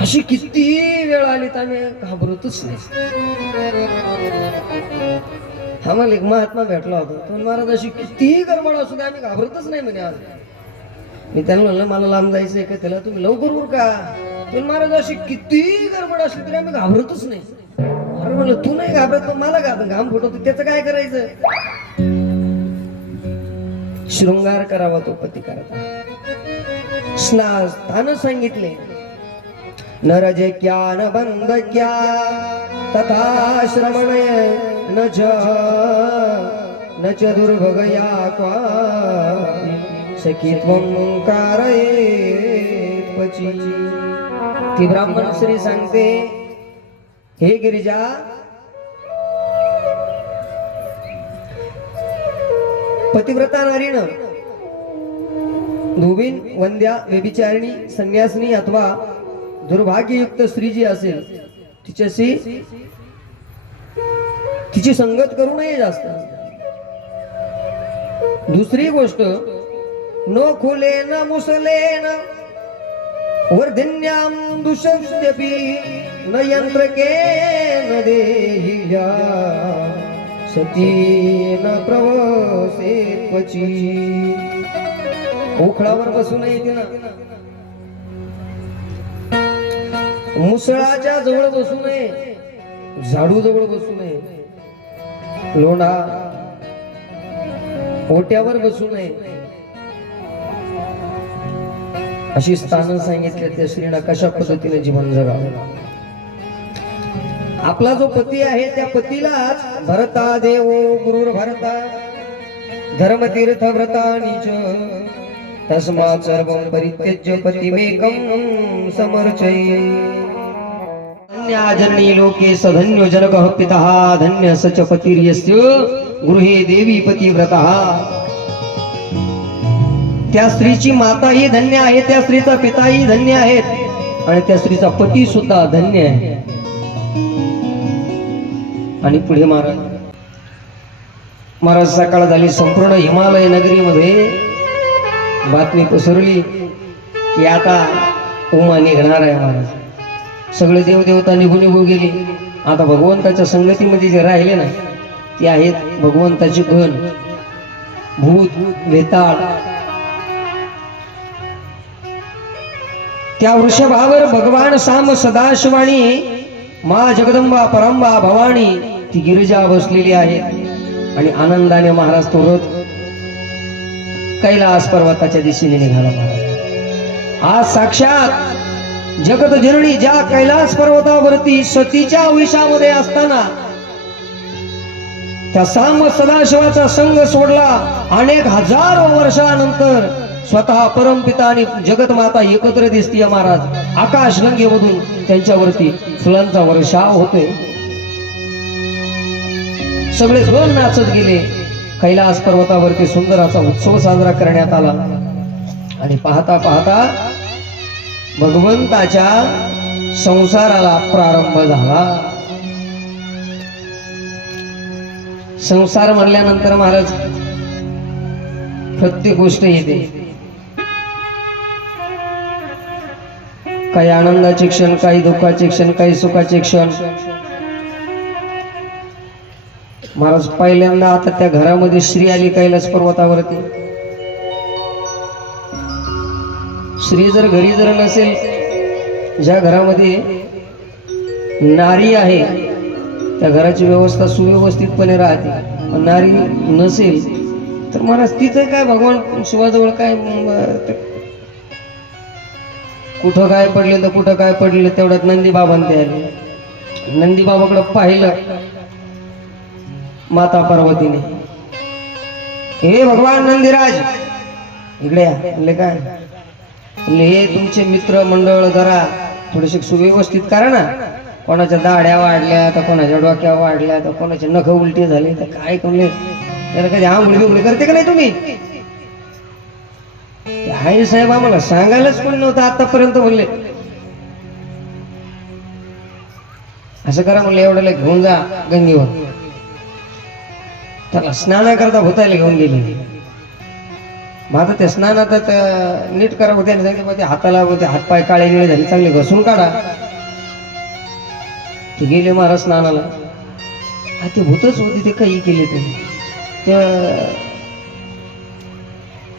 अशी किती वेळ आली तर आम्ही घाबरतच नाही. आम्हाला एक महात्मा भेटला होता, पण महाराज अशी कितीही गडबड असू दे आम्ही घाबरतच नाही म्हणे. आज मी त्यांना म्हणलं मला लांब जायचंय का, त्याला तुम्ही लवकर उर का. पण महाराज अशी कितीही गडबड असली तरी आम्ही घाबरतच नाही. अरे म्हणलं तू नाही घाबरत पण मला घाम फुटवतो, त्याचं काय करायचं. शृंगार करावा तो पती करता. स्थान सांगितले नरजे क्या न बंद क्या तथा श्रवणय न च दुर्भगया क्वा सखीत्वं कारयेत् पची. ती ब्राह्मण श्री सांगते, हे गिरिजा पतिव्रता नारीनं धोबीन वंद्या व्यभिचारिणी संन्यासिनी अथवा दुर्भाग्ययुक्त स्त्री जी असेल तिच्याशी तिची संगत करू नये जास्त. दुसरी गोष्ट न खुलेन मुसलेन वर्धिन्यां दुष्यपि न यंत्रकेन देहिया सती न प्रवसेत क्वची. उखळावर बसू नये तिला, मुसळाच्या जवळ बसू नये, झाडू जवळ बसू नये, लोंढा ओट्यावर बसू नये. अशी स्थानं सांगितले त्या स्त्रीला कशा पद्धतीने जीवन जगावं. आपला जो पती आहे त्या पतीलाच भरता देवो गुरुर भरता धर्मतीर्थ व्रतानीच तस्मात् सर्वं परित्यज्य पतिमेकं समर्चये. धन्याजन्ये लोके सधन्यो जनकः पितः धन्य सच पतिर्यस्य गृहे देवी पतिव्रतः. त्या स्त्रीची माताही धन्य आहे, त्या स्त्रीचा पिताही धन्य आहेत आणि त्या स्त्रीचा पती सुद्धा धन्य आहे. आणि पुढे महाराज सकाळ झाली. संपूर्ण हिमालय नगरीमध्ये बातमी पसरली की आता उमा निघणार आहे. महाराज सगळे देवदेवता निघून गेली. आता भगवंताच्या संगतीमध्ये जे राहिले ना ते आहेत भगवंताची गण, भूत, वेताळ. त्या वृषभावर भगवान साम सदाशिवाणी मा जगदंबा परंबा भवानी ती गिरिजा बसलेली आहे आणि आनंदाने महाराज तो रथ कैलास पर्वताच्या दिशेने निघाला. महाराज आज साक्षात जगत जननी ज्या कैलास पर्वतावरती सतीच्या विषामध्ये असताना त्या साम सदाशिवाचा संग सोडला. अनेक हजारो वर्षानंतर स्वतः परमपिता आणि जगत माता एकत्र दिसतीय. महाराज आकाश गंगेमधून त्यांच्यावरती फुलांचा वर्षाव होतोय. सगळे गण नाचत गेले. कैलास पर्वतावरती सुंदर असा उत्सव साजरा करण्यात आला. आणि पाहता पाहता भगवंताच्या संसाराला प्रारंभ झाला. संसार म्हणल्यानंतर महाराज प्रत्येक गोष्ट येते. काही आनंदाचे क्षण, काही दुःखाचे क्षण, काही सुखाचे क्षण. महाराज पहिल्यांदा आता त्या घरामध्ये श्री आली कैलास पर्वतावरती. श्री जर घरी जर नसेल, ज्या घरामध्ये नारी आहे त्या घराची व्यवस्था सुव्यवस्थितपणे राहते. नारी नसेल तर महाराज तिथं काय भगवान शिवाजवळ काय कुठं काय पडले तर कुठं काय पडले. तेवढ्यात नंदी बाबांते आले. नंदी बाबाकडे पाहिलं माता पार्वतीने, हे भगवान नंदीराज इकडे या. म्हणले काय? म्हणले हे तुमचे मित्र मंडळ जरा थोडेसे सुव्यवस्थित करा ना. कोणाच्या दाढ्या वाढल्या तर कोणाच्या डोक्या वाढल्या तर कोणाचे नख उलटी झाले तर काय म्हणले त्याला कधी आंघोळी बिंगोळी करते का नाही तुम्ही? आई साहेब आम्हाला सांगायलाच कोणी नव्हतं आतापर्यंत. म्हणले असं करा, म्हणले एवढ्याला घेऊन जा गंगेवर. त्याला स्नानाकरता भुतायला घेऊन गेली. माझं ते स्नानात नीट करा होते आणि सांगितलं हाताला होते हातपाय काळे निळे झाले, चांगले घसून काढा. ते गेले महाराज स्नानाला. ते भूतच होते, ते काही केले त्या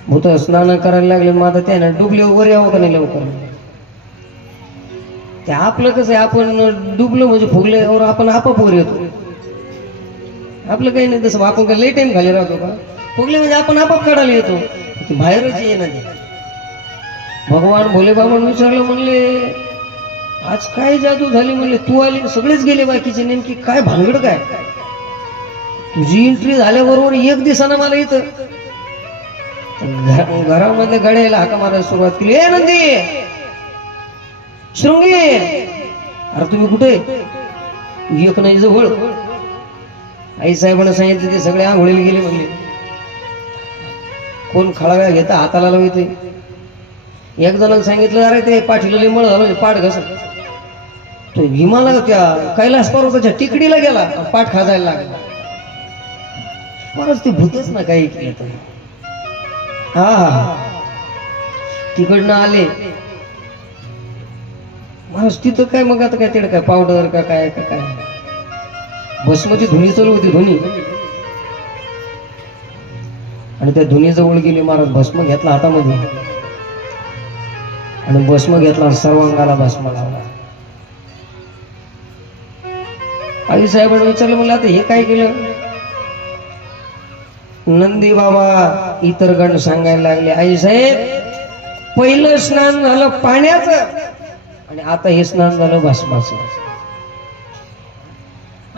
भूत स्नान करायला लागले. माझं त्यानं डुबले वर यावं का नाही लवकर. ते आपलं कसं आहे, आपण डुबलो म्हणजे फुगल्यावर आपण आपाप वर येतो. आपलं काही नाही तसं. आपण काय लई टाइम खाली राहतो का? फुगले म्हणजे आपण आपाप काढायला येतो. ते बाहेरच ये ना. ते भगवान भोले बाबांना विचारलं, म्हणले आज काय जादू झाली? म्हणले तू आली सगळेच गेले बाकीचे, नेमकी काय भानगड काय? तुझी एंट्री झाल्याबरोबर एक दिवसानं मला इथं घरामधल्या गड्याला हाका मारायला सुरुवात केली. ए नंदी शृंगी, अरे तुम्ही कुठे? एक नाही जवळ. आई साहेबांना सांगितलं ते सगळे आंघोळीला गेले. म्हणले कोण खळाव्या घेता हाताला लावते. एक जणाला सांगितलं अरे ते पाठीला लिंबळ झालं पाठ घसत. तो हिमालय त्या कैलास पर्वताच्या टिकडीला गेला, पाठ खाजायला लागला. महाराज ते भूतच ना काही केलं तर. हा तिकडनं आले महाराज. तिथं काय मग आता काय तिकडे काय पावडर का काय का काय भस्माची धुनी चालू होती. धुनी आणि त्या धुनी जवळ गेले महाराज. भस्म घेतला हातामध्ये आणि भस्म घेतला, सर्वांगाला भस्म लावला. आई साहेबांना विचारलं, म्हणलं आता हे काय केलं? नंदी बाबा इतर गण सांगायला लागले, आई साहेब पहिलं स्नान झालं पाण्याचं आणि आता हे स्नान झालं भस्माचं.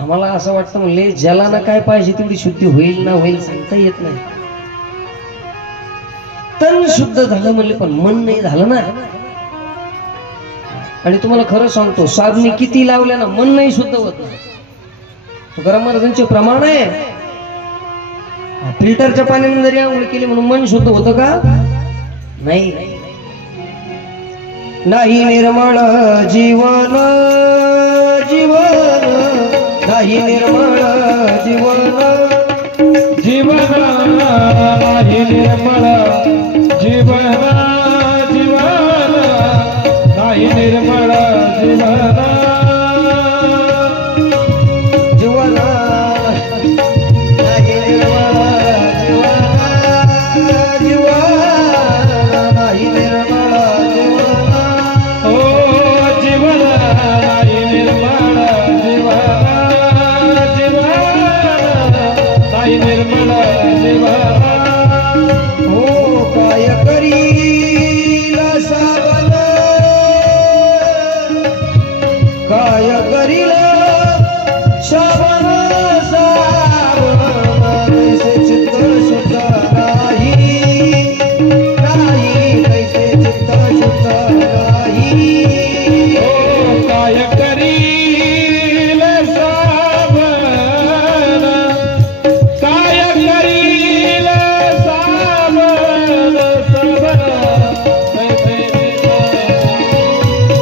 आम्हाला असं वाटतं म्हणले जलानं काय पाहिजे तेवढी शुद्धी होईल ना होईल सांगता येत नाही. तन शुद्ध झालं म्हणले पण मन नाही झालं ना. आणि तुम्हाला खरं सांगतो, साबणी किती लावल्या ना मन नाही शुद्ध होत. तुकाराम महाराजांचे प्रमाण आहे, फिल्टरच्या पाण्याने जरी आंघोळ केली म्हणून मन शुद्ध होतं का? नाही नाही निर्मळ जीवन जीवन नाही निर्मळ जीवन जीवन नाही निर्मळ जीवन जीवन नाही निर्मळ जीवन जीवन नाही निर्मळ जीवन जीवन नाही निर्मळ जीवन ओ जीवन नाही निर्मळ जीवन जीवन नाही निर्मळ जीवन हो काय करील सावन काय करील श्रावण सावन कैसे चित्त शुद्ध नाही नाही कैसे चित्त शुद्ध नाही ओ काय करील सावन काय करील सावन सबन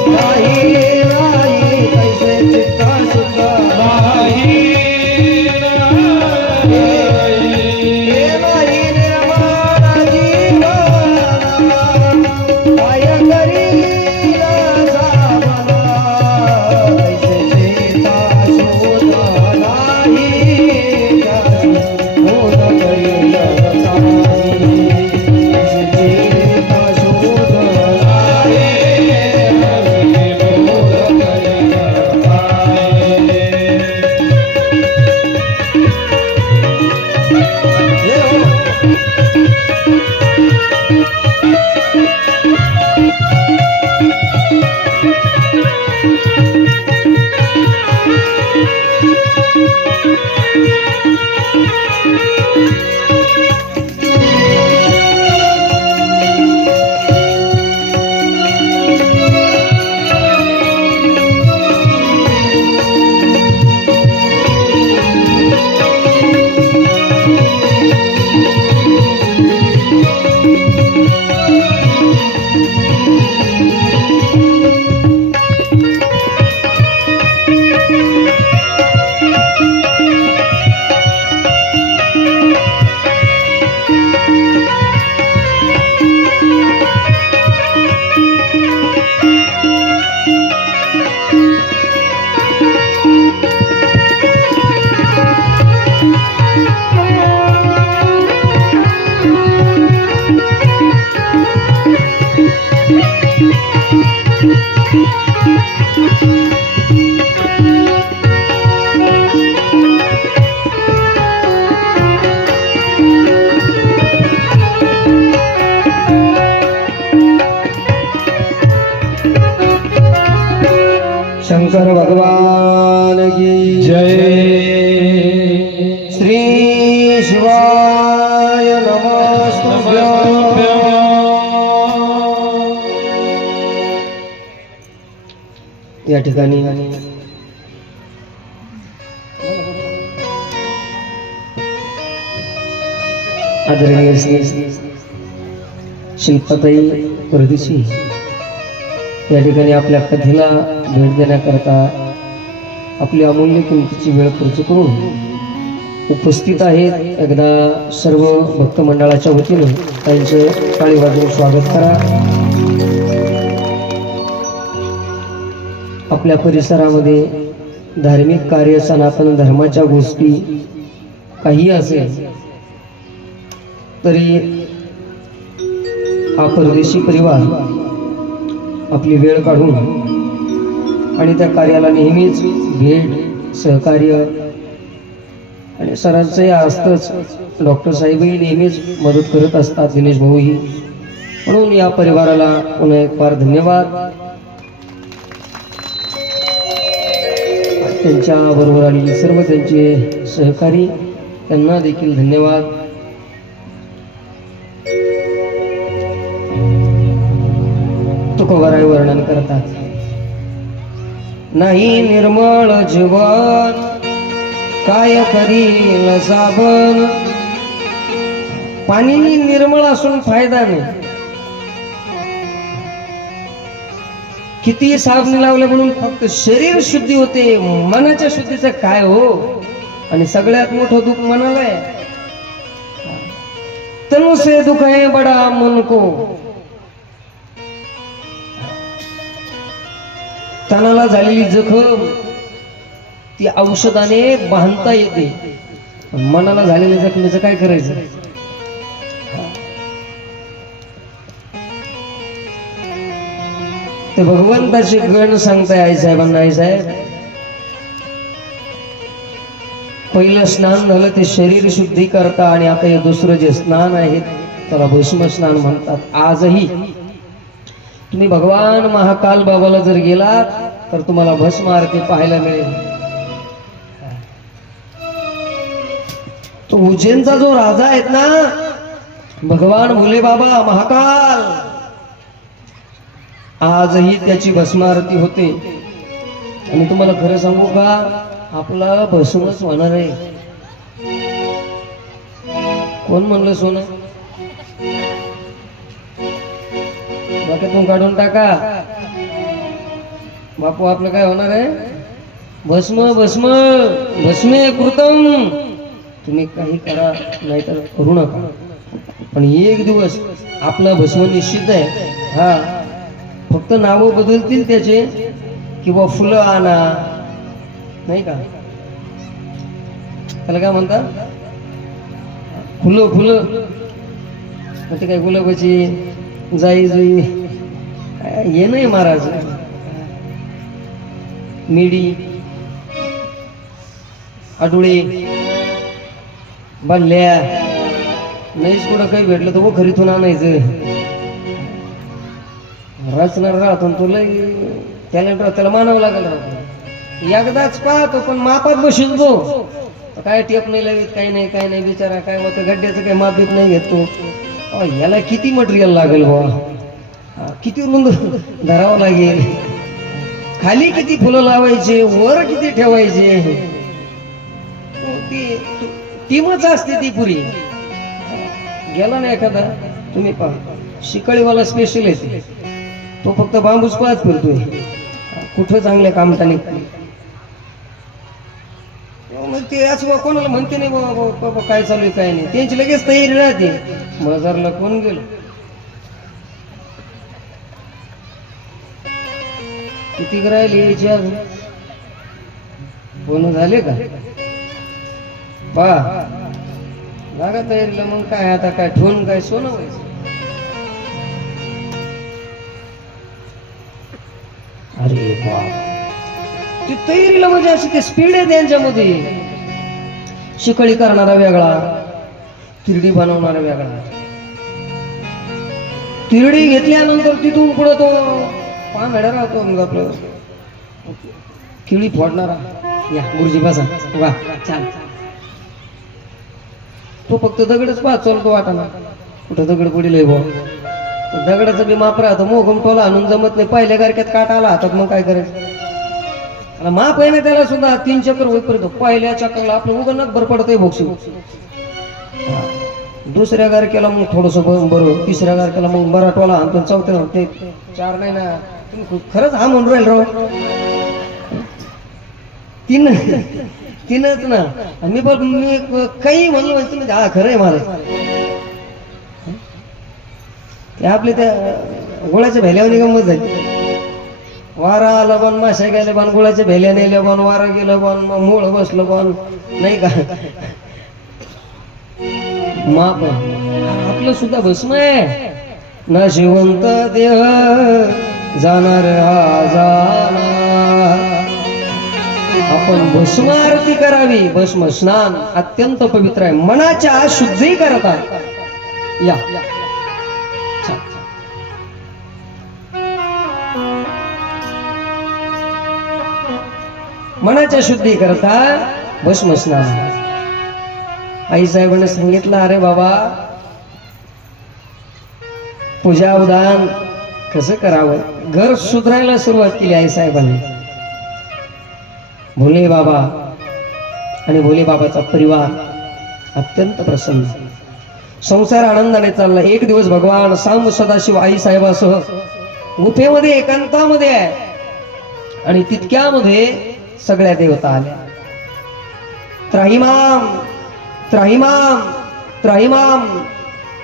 नाही नाही कैसे चित्त शुद्ध नाही हे नाही निर्मळ जीवन काय करील सावन कैसे चित्त शुद्ध नाही बोध करील नाही कैसे चित्त शुद्ध नाही हे हो. शंकर भगवान की जय श्री शिवाय नमस्तुभ्यं या ठिकाणी आदरणीय श्री शिल्पाताई परदेशी या ठिकाणी आपल्या कथेला भेट देण्याकरता आपली अमूल्य किमतीची वेळ खर्च करून उपस्थित आहेत. एकदा सर्व भक्त मंडळाच्या वतीनं त्यांचं टाळी वाजवून स्वागत करा. आपल्या परिसरामध्ये धार्मिक कार्य सनातन धर्माच्या गोष्टी काही असेल तरी हा परदेशी परिवार आपली वेळ काढून आणि त्या कार्याला नेहमीच भेट सहकार्य आणि सरांचंही असतंच. डॉक्टर साहेबही नेहमीच मदत करत असतात, दिनेश भाऊही. म्हणून या परिवाराला पुन्हा एक फार धन्यवाद. त्यांच्या बरोबर आलेले सर्व त्यांचे सहकारी त्यांना देखील धन्यवाद. तुकोबाराय वर्णन करतात, नाही निर्मळ जीवन काय करील साबण. पाणी निर्मळ असून फायदा नाही, किती साबण लावलं म्हणून फक्त शरीर शुद्धी होते, मनाच्या शुद्धीचं काय हो? आणि सगळ्यात मोठं दुःख मनाला आहे. तनु से दुख है बडा मन को. तनाला झालेली जखम ती औषधाने बांधता येते, मनाला झालेल्या जखमेचं काय करायचं? ते भगवंताची गण सांगताय आई साहेबांना. आई साहेब, पहिलं स्नान झालं ते शरीर शुद्धी करता, आणि आता हे दुसरं जे स्नान आहे त्याला भस्म स्नान म्हणतात. आजही तुम्ही भगवान महाकाल बाबाला जर गेलात तर तुम्हाला भस्म आरती पाहायला मिळेल. तो उज्जैनचा जो राजा आहेत ना, भगवान भोले बाबा महाकाल, आजही त्याची भस्म आरती होते. आणि तुम्हाला खरं सांगू का, आपला भस्मच होणार आहे. कोण म्हणलं सोनं? डोक्यातून काढून टाका. बापू आपलं काय होणार आहे? भस्म भस्म भस्मे कृतम. तुम्ही काही करा नाहीतर करू नका, पण एक दिवस आपला भस्म निश्चित आहे. हा, फक्त नाव बदलतील त्याचे, किंवा फुलं आणा, नाही का? त्याला काय म्हणतात? फुलं फुलं. मग ते काय गुलाबाची जाई जुई हे नाही महाराज. मिडी, आडुळे, बांधल्या, नाहीच कुठं काही भेटलं तर वो खरीतून आणायचं. रचणार राहतो तुला टॅलेंट राहतो, त्याला मानावं लागेल. एकदाच पाहतो पण मापात बसतो. काय टेप नाही लावित, काही नाही काही नाही. बिचारा काय होतं, गड्ड्याचं काही माप बीप नाही घेतो. याला किती मटेरियल लागेल बाबा, किती रुंद धरावं लागेल, खाली किती फुलं लावायचे, वर किती ठेवायचे. टीमच असते ती पुरी. गेला ना एखादा, तुम्ही पहा, शिकाळीवाला स्पेशल आहे तो, फक्त बांबूच पाहत फिरतोय, कुठं चांगल्या कामताने. मग ते असं कोणाला म्हणते नाही बाबा काय चालू आहे काय नाही, त्यांची लगेच तयारी राहते. मजारला कोण गेलो? किती राहिले यायचे अजून? कोण झाले का? पा लागा तयारीला. मग काय आता काय ठेवून काय सोनं व्हायचं? अरे बाप, ती तयारीला म्हणजे अशी ते स्पीड आहे त्यांच्यामध्ये. शिकळी करणारा वेगळा, तिरडी बनवणारा वेगळा. तिरडी घेतल्यानंतर तिथून पुढे तो पांढरा राहतो, मग आपलं किळी फोडणारा. या गुरुजी बसा, वा छान. तो फक्त दगडच पाहत चालतो वाटाणा, कुठं दगड पडील भाऊ. दगडाचं बी माप राहतं, मोगम टोला आणून जमत नाही. पहिल्या गारक्यात काट आला हातात, मग काय करायचं? माप आहे ना त्याला सुद्धा. 3 चक्र होईपर्यंत पहिल्या चक्राला आपलं उगणच भर पडतंय बोक्सी. दुसऱ्या गारक्याला मग थोडस बरोबर, तिसऱ्या गारक्याला मग बरा टोला आणतो, चौथ्या ते 4 नाही ना. तुम्ही खरंच हा म्हणून राहील राव. 3च ना. मी पण मी काही म्हणलो तुम्ही हा खरं आहे मला. ते आपले त्या गोळ्याच्या भेल्यावर गंमत झाली. वारा आला पण, माशा गेल्या पण, गुळाच्या भेल्या नेल्या पण, वारा गेलं पण, मग मूळ बसलं पण, नाही का? माप आपलं सुद्धा भस्म आहे. नशिवंत देह जाणार जाना. आपण भस्म आरती करावी. भस्म स्नान अत्यंत पवित्र आहे, मनाच्या शुद्धी करतात. या मनाच्या शुद्धी करता भस्म स्नान. आई साहेबांनी सांगितलं, अरे बाबा पूजा उदान कसं करावं, घर सुधारायला सुरुवात केली आई साहेबांनी. भोले बाबा आणि भोले बाबाचा परिवार अत्यंत प्रसन्न, संसार आनंदाने चालला. एक दिवस भगवान सांब सदाशिव आई साहेबासह गुफेमध्ये एकांतामध्ये आहे आणि तितक्यामध्ये सगळ्या देवता आल्या. त्राहिमाम त्राहिमाम त्राहिमाम,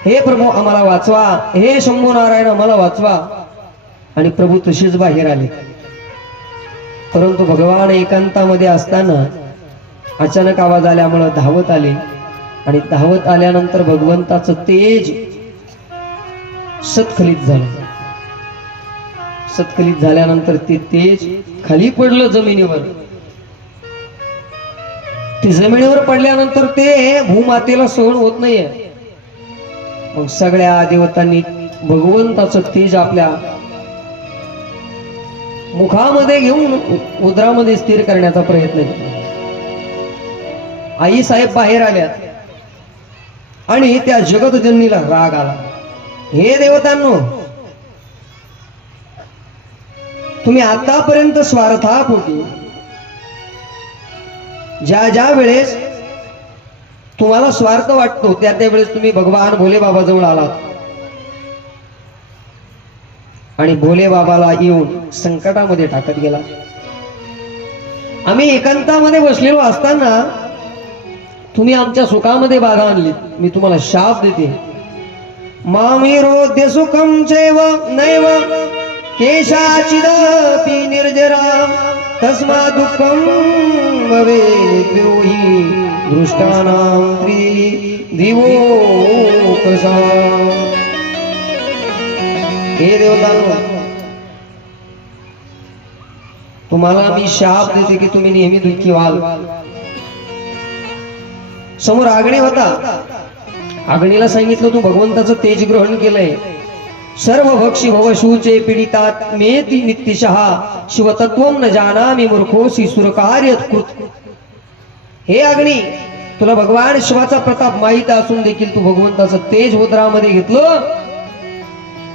हे प्रभू आम्हाला वाचवा, हे शंभू नारायण आम्हाला वाचवा. आणि प्रभू तशीच बाहेर आले. परंतु भगवान एकांतामध्ये असताना अचानक आवाज आल्यामुळे धावत आले आणि धावत आल्यानंतर भगवंताचं तेज सत्खलित झालं. सत्खलित झाल्यानंतर ते तेज खाली पडलं जमिनीवर. ते जमिनीवर पडल्यानंतर ते भूमातेला सहन होत नाहीये. मग सगळ्या देवतांनी भगवंताचं तेज आपल्या मुखामध्ये घेऊन उदरामध्ये स्थिर करण्याचा प्रयत्न केला. आई साहेब बाहेर आल्या आणि त्या जगतजननीला राग आला. हे देवतांनो, तुम्ही आतापर्यंत स्वार्थापोटी ज्या ज्या वेळेस तुम्हाला स्वार्थ वाटतो त्या त्यावेळेस तुम्ही भगवान भोले बाबा जवळ आलात आणि भोले बाबाला येऊन संकटामध्ये टाकत गेला. आम्ही एकांतामध्ये बसलेलो असताना तुम्ही आमच्या सुखामध्ये बाधा आणली. मी तुम्हाला शाप देते. मामिरोद्य सुखम चैव नैव केशाचिदपि निर्जरा तस्मा दुःखम भवेत् द्रोही दृष्टानां दिवोकसा. हे देवतांनो, तुम्हाला मी शाप देते की तुम्ही नेहमी दुःखी व्हाल. समोर अग्नी होता. अग्नीला सांगितलं तू भगवंताचं तेज ग्रहण केलंय. सर्व भक्षी भव शूचे पीडितात मेती नित्यशः शिवतत्वम न जानामि मूर्खोसी सुरकार्य कृत. हे अग्नी, तुला भगवान शिवाचा प्रताप माहित असून देखील तू भगवंताचं तेज उदरामध्ये घेतलं.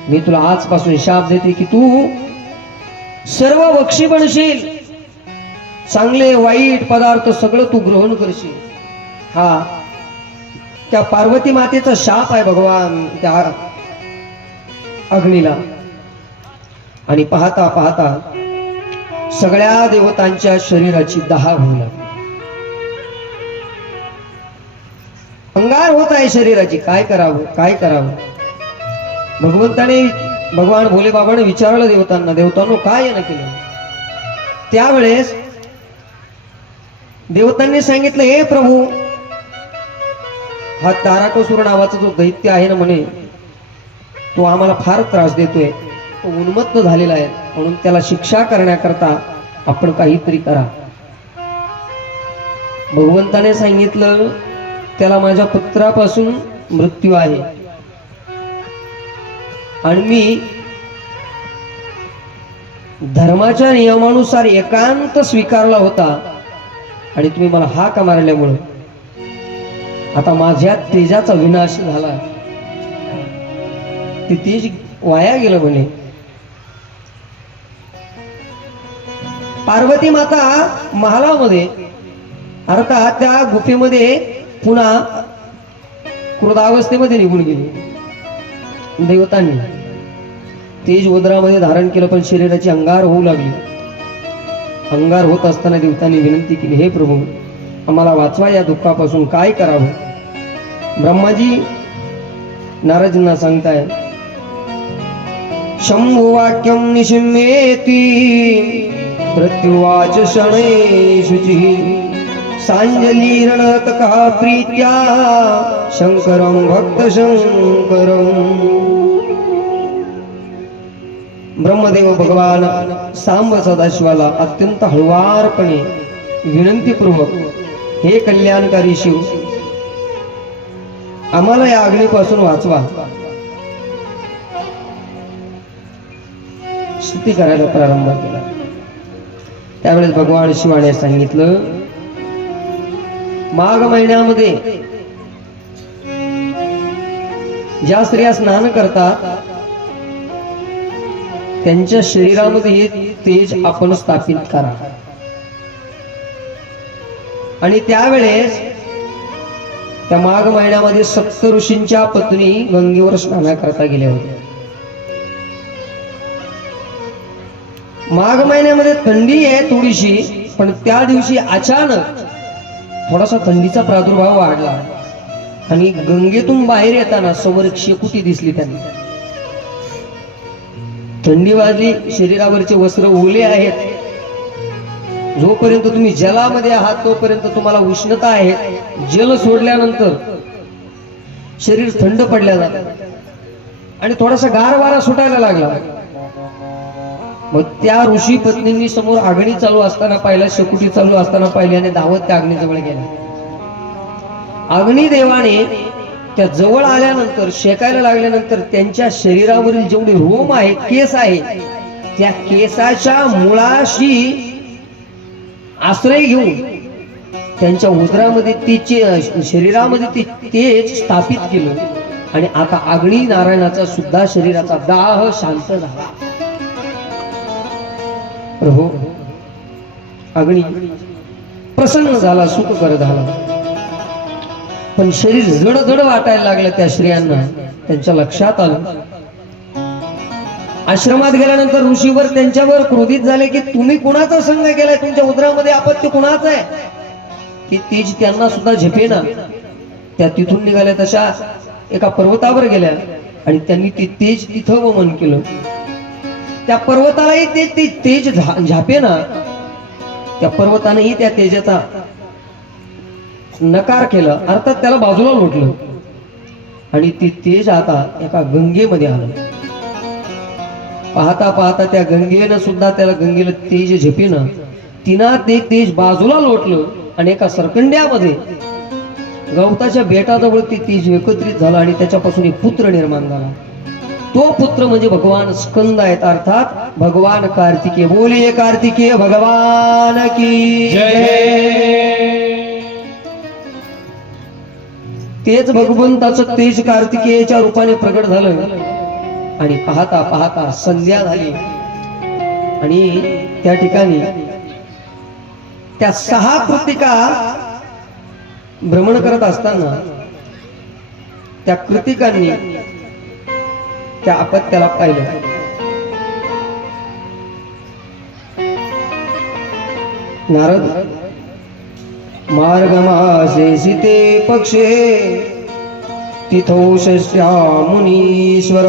मी तुला आजपासून शाप देते की तू सर्व भक्षी बनशील. चांगले वाईट पदार्थ सगळं तू ग्रहण करशील. हा त्या पार्वती मातेचा शाप आहे भगवान त्या अग्नीला. आणि पाहता पाहता सगळ्या देवतांच्या शरीराची दहा होऊ लागली. अंगार होत आहे शरीराची. काय करावं काय करावं. भगवंताने भगवान भोले बाबाने विचारलं देवतांना, देवतांनो काय यानं केलं. त्यावेळेस देवतांनी सांगितलं, हे प्रभू, हा ताराकासुर नावाचा जो दैत्य आहे ना म्हणे, तो आम्हाला फार त्रास देतोय. तो उन्मत्त झालेला आहे, म्हणून त्याला शिक्षा करण्याकरता आपण काहीतरी करा. भगवंताने सांगितलं, त्याला माझ्या पुत्रापासून मृत्यू आहे आणि मी धर्माच्या नियमानुसार एकांत स्वीकारला होता आणि तुम्ही मला हाक मारल्यामुळे आता माझ्या तेजाचा विनाश झाला. ते तेज वाया गेलं म्हणे. पार्वती माता महालामध्ये अर्थात त्या गुफेमध्ये पुन्हा क्रोधावस्थेमध्ये निघून गेली. देवतांनी तेज उदरामध्ये धारण केलं पण शरीराची अंगार होऊ लागली. अंगार होत असताना देवतांनी विनंती केली, हे प्रभू, आम्हाला वाचवा या दुःखापासून. काय करावं. ब्रह्माजी नारदजींना सांगताय, शंभु वाक्यम निशिम्येति प्रत्युवाच शणै शुचिः सांजलीरणतका प्रीत्या शंकरं भक्त शंकरं. ब्रह्मदेव भगवान सांब सदाशिवाला अत्यंत हळुवारपणे विनंतीपूर्वक, हे कल्याणकारी शिव, आम्हाला या अग्नीपासून वाचवा. स्तुती करायला प्रारंभ केला. त्यावेळेस भगवान शिवाने सांगितलं, माघ महिन्यामध्ये ज्या स्त्रिया स्नान करतात त्यांच्या शरीरामध्ये हे तेज आपण स्थापित करा. आणि त्यावेळेस त्या माघ महिन्यामध्ये सप्त ऋषींच्या पत्नी गंगेवर स्नान करता गेल्या होत्या. माघ महिन्यामध्ये थंडी आहे थोडीशी, पण त्या दिवशी अचानक थोडासा थंडीचा प्रादुर्भाव वाढला आणि गंगेतून बाहेर येताना समोर एक शेकोटी दिसली त्यांना. थंडी वाजली, शरीरावरचे वस्त्र ओले आहेत. जोपर्यंत तुम्ही जलामध्ये आहात तोपर्यंत तुम्हाला उष्णता आहे. जल सोडल्यानंतर शरीर थंड पडल्या जातं आणि थोडासा गार वारा सुटायला लागला. मग त्या ऋषी पत्नींनी समोर अग्नी चालू असताना पाहिला, शेकोटी चालू असताना पाहिली आणि धावत त्या अग्नीजवळ गेला. अग्निदेवाने त्या जवळ आल्यानंतर शेकायला लागल्यानंतर त्यांच्या शरीरावरील जेवढे रोम आहे, केस आहे, त्या केसाच्या मुळाशी आश्रय घेऊन त्यांच्या उदरामध्ये तिचे शरीरामध्ये ते तेज स्थापित केलं आणि आता अग्नी नारायणाचा सुद्धा शरीराचा दाह शांत झाला. प्रभू अग्नी प्रसन्न झाला, सुखकर झाला. पण शरीर जड जड वाटायला लागलं त्या स्त्रियांना. त्यांच्या लक्षात आलं, आश्रमात गेल्यानंतर ऋषीवर त्यांच्यावर क्रोधित झाले की तुम्ही कुणाचा संग केलाय, तुमच्या उदरामध्ये आपत्ती कुणाचं आहे. की तेज त्यांना सुद्धा झेपेना. त्या तिथून निघाल्या तशा एका पर्वतावर गेल्या आणि त्यांनी ते तेज तिथं वमन केलं. त्या पर्वतालाही ते तेज झापेना. त्या पर्वतानेही त्या तेजाचा नकार केला, अर्थात त्याला बाजूला लोटलं आणि ते तेज आता एका गंगेमध्ये आलं. पाहता पाहता त्या गंगेनं सुद्धा त्याला गंगेला तेज झेपेना. तिनं ते तेज बाजूला लोटलं आणि एका सरकंड्यामध्ये गवताच्या बेटाजवळ ते तेज एकत्रित झालं आणि त्याच्यापासून एक पुत्र निर्माण झाला. तो पुत्र म्हणजे भगवान स्कंद आहेत, अर्थात भगवान कार्तिकेय. बोलिये कार्तिकेय भगवान की जय. तेच भगवंताचं तेज कार्तिकेयच्या रूपाने प्रगट झालं आणि पाहता पाहता संध्या झाली आणि त्या ठिकाणी त्या 6 कृतिका भ्रमण करत असताना त्या कृतिकांनी त्या अपत्याला पाहिलं. नारद मार्गमासे सीते पक्षे तिथौषस्या मुनीश्वर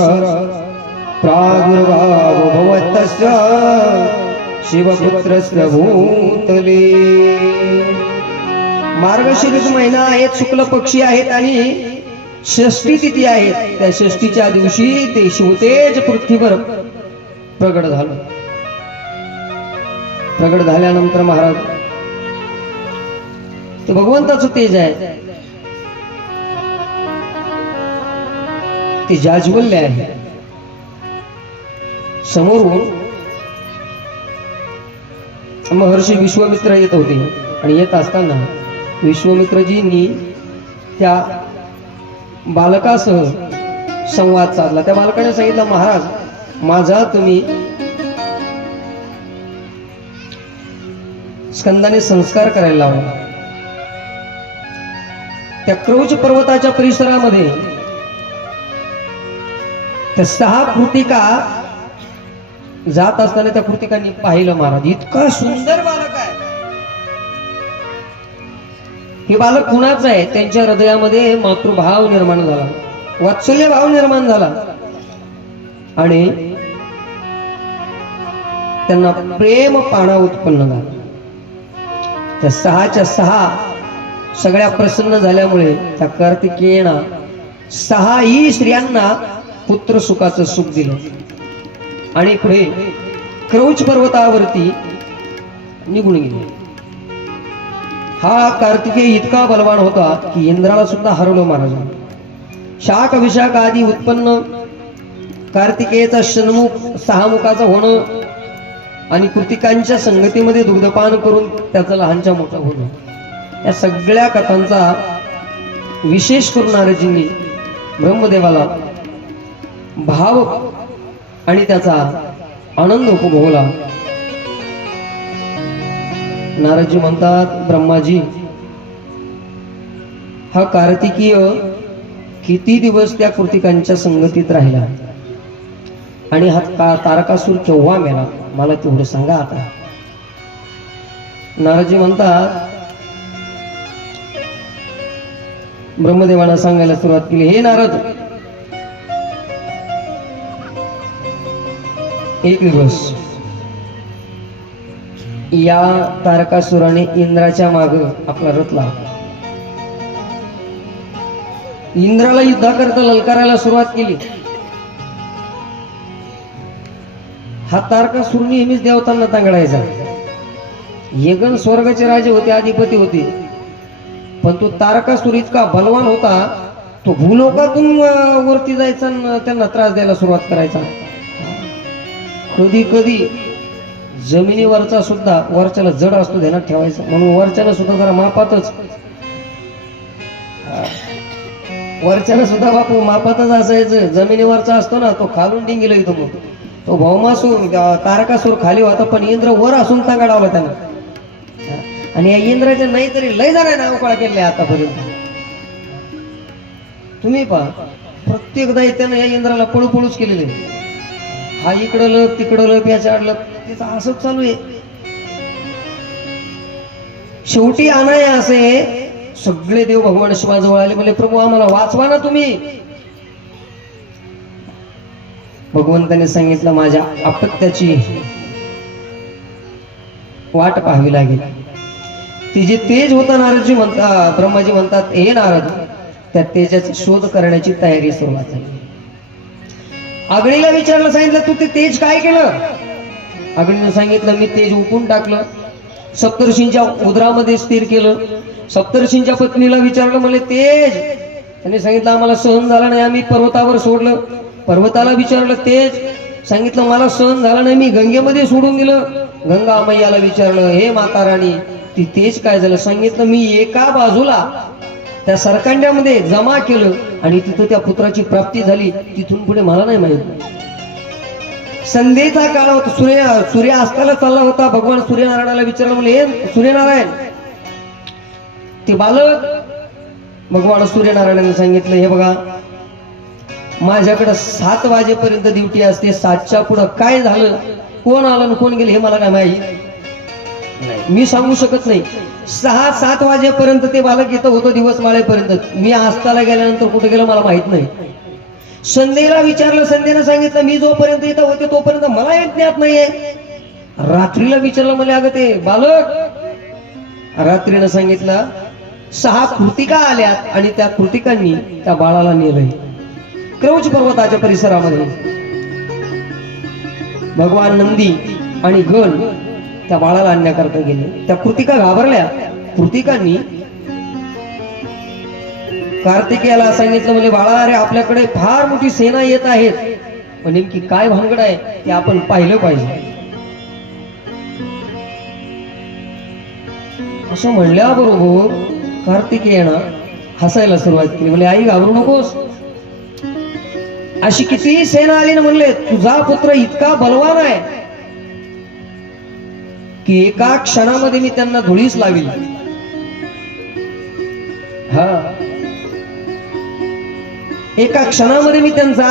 प्रादुर्भाव भवतस्य शिवपुत्रस्य भूतले. मार्गशीर्ष महिना आहेत, शुक्ल पक्षी आहेत आणि षष्ठी तिथी आहे. त्या षष्ठीच्या दिवशी ते शिवतेज पृथ्वीवर प्रगट झालं. प्रगट झाल्यानंतर महाराज ते भगवंताचं तेज आहे, ते जाज्वल्य आहे. समोरून महर्षी विश्वामित्र येत होते आणि येत असताना विश्वामित्रजींनी त्या बालकासह संवाद साधला. त्या बालकाने सांगितलं, महाराज माझा तुम्ही स्कंदाने संस्कार करायला लावला. त्या क्रौच पर्वताच्या परिसरामध्ये त्या 6 कृतिका जात असताना त्या कृतिकांनी पाहिलं, महाराज इतका सुंदर बालक आहे. हे बालक कुणाचं आहे. त्यांच्या हृदयामध्ये मातृभाव निर्माण झाला, वात्सल्य भाव निर्माण झाला आणि त्यांना प्रेम पाणा उत्पन्न झाला. त्या 6च्या 6 सगळ्या प्रसन्न झाल्यामुळे त्या कार्तिकेयना 6ही स्त्रियांना पुत्र सुखाचं सुख दिलं आणि पुढे क्रौच पर्वतावरती निघून गेले. हा कार्तिकेय इतका बलवान होता की इंद्राला सुद्धा हरवलं महाराजांनी. शाक विशाख आदी उत्पन्न कार्तिकेयचा षण्मुख 6 मुखाचं होणं आणि कृतिकांच्या संगतीमध्ये दुग्धपान करून त्याचं लहानच्या मोठं होणं, या सगळ्या कथांचा विशेष करून नारदजींनी ब्रह्मदेवाला भाव आणि त्याचा आनंद उपभोगला. नारदजी म्हणतात, ब्रह्माजी हा कार्तिकीय किती दिवस त्या कृतिकांच्या संगतीत राहिला. आणि हा तारकासूर केव्हा मेला मला तेवढं सांगा आता. नारदजी म्हणतात, ब्रह्मदेवाला सांगायला सुरुवात केली, हे नारद, एक दिवस या तारकासुराने इंद्राच्या माग आपला रथ लावला. इंद्राला युद्धाकरता ललकारायला सुरुवात केली. हा तारकासूर नेहमीच देवतांना तांगडायचा. यगन स्वर्गाचे राजे होते, अधिपती होते, पण तो तारकासूर इतका बलवान होता, तो भूलोकातून वरती जायचा आणि त्यांना त्रास द्यायला सुरुवात करायचा. कधी कधी जमिनीवरचा सुद्धा वरच्याला जड असतो ध्यानात ठेवायचा, म्हणून वरच्याला सुद्धा जरा मापातच, वरच्याला सुद्धा बापू मापातच असायचं. जमिनीवरचा असतो ना तो खालून डिंगीला येतो. मग तो भौमासूर तारकासूर खाली होता, पण इंद्र वर असून तांगाडावला त्यांना. आणि या इंद्राच्या नाही तरी लय जरा नावकळा केल्या आतापर्यंत. तुम्ही पहा, प्रत्येक दैत्यानं या इंद्राला पळूपळूच केलेले. हा इकडं लप तिकडं लप याच्या आडलं, तिचं असंच चालू आहे. शेवटी आणाय असे सगळे देव भगवान शिवाजवळ आले, बोले प्रभू आम्हाला वाचवा ना तुम्ही. भगवंताने सांगितलं, माझ्या अपत्याची वाट पाहावी लागेल. ती जे तेज होता, नारदजी म्हणतात, ब्रह्माजी म्हणतात, हे नारद, त्या तेजाचा शोध करण्याची तयारी सुरुवात झाली. अग्नीला विचारलं, सांगितलं तू ते तेज काय केलं? अग्नीने सांगितलं, मी तेज उकून टाकलं, सप्तर्षींच्या उदरामध्ये स्थिर केलं. सप्तर्षींच्या पत्नीला विचारलं, मला तेज, त्यांनी सांगितलं आम्हाला सहन झाला नाही, आम्ही पर्वतावर सोडलं. पर्वताला विचारलं तेज, सांगितलं मला सहन झाला नाही, मी गंगेमध्ये सोडून दिलं. गंगा मैयाला विचारलं, हे माता राणी, ती तेज काय झालं? सांगितलं मी एका बाजूला त्या सरकांड्यामध्ये जमा केलं आणि तिथं त्या पुत्राची प्राप्ती झाली. तिथून पुढे मला नाही माहित. संध्येचा काळ होता, सूर्य अस्ताला चालला होता. भगवान सूर्यनारायणाला विचारलं, म्हणले हे सूर्यनारायण, ते बालक. भगवान सूर्यनारायणाने सांगितलं, हे बघा, माझ्याकडे 7 वाजेपर्यंत ड्युटी असते. 7च्या पुढं काय झालं, कोण आलं आणि कोण गेलं हे मला काय माहित नाही, मी सांगू शकत नाही. 6-7 वाजेपर्यंत ते बालक इथं होतं, दिवस माळेपर्यंत. मी आस्ताला गेल्यानंतर कुठे गेलं मला माहित नाही. संध्येला विचारलं, संध्येनं सांगितलं मी जोपर्यंत इथं होते तोपर्यंत मला हे ज्ञात नाहीये. रात्रीला विचारलं, मला अगं ते बालक, रात्रीनं सांगितलं 6 कृतिका आल्यात आणि त्या कृतिकांनी त्या बाळाला नेलंय क्रौच पर्वताच्या परिसरामध्ये. भगवान नंदी आणि गण त्या बाळाला आणण्याकरता गेले. त्या कृतिका घाबरल्या. कृतिकांनी कार्तिकेयाला सांगितलं, म्हणजे बाळा, अरे आपल्याकडे फार मोठी सेना येत आहेत, पण नेमकी काय भानगड आहे ते आपण पाहिलं पाहिजे. असं म्हणल्याबरोबर कार्तिकेयानं हसायला सुरुवात केली. म्हणजे आई घाबरू नकोस, अशी किती सेना आली ना, म्हणले तुझा पुत्र इतका बलवान आहे की एका क्षणामध्ये मी त्यांना धुळीस लावी. हा, एका क्षणामध्ये मी त्यांचा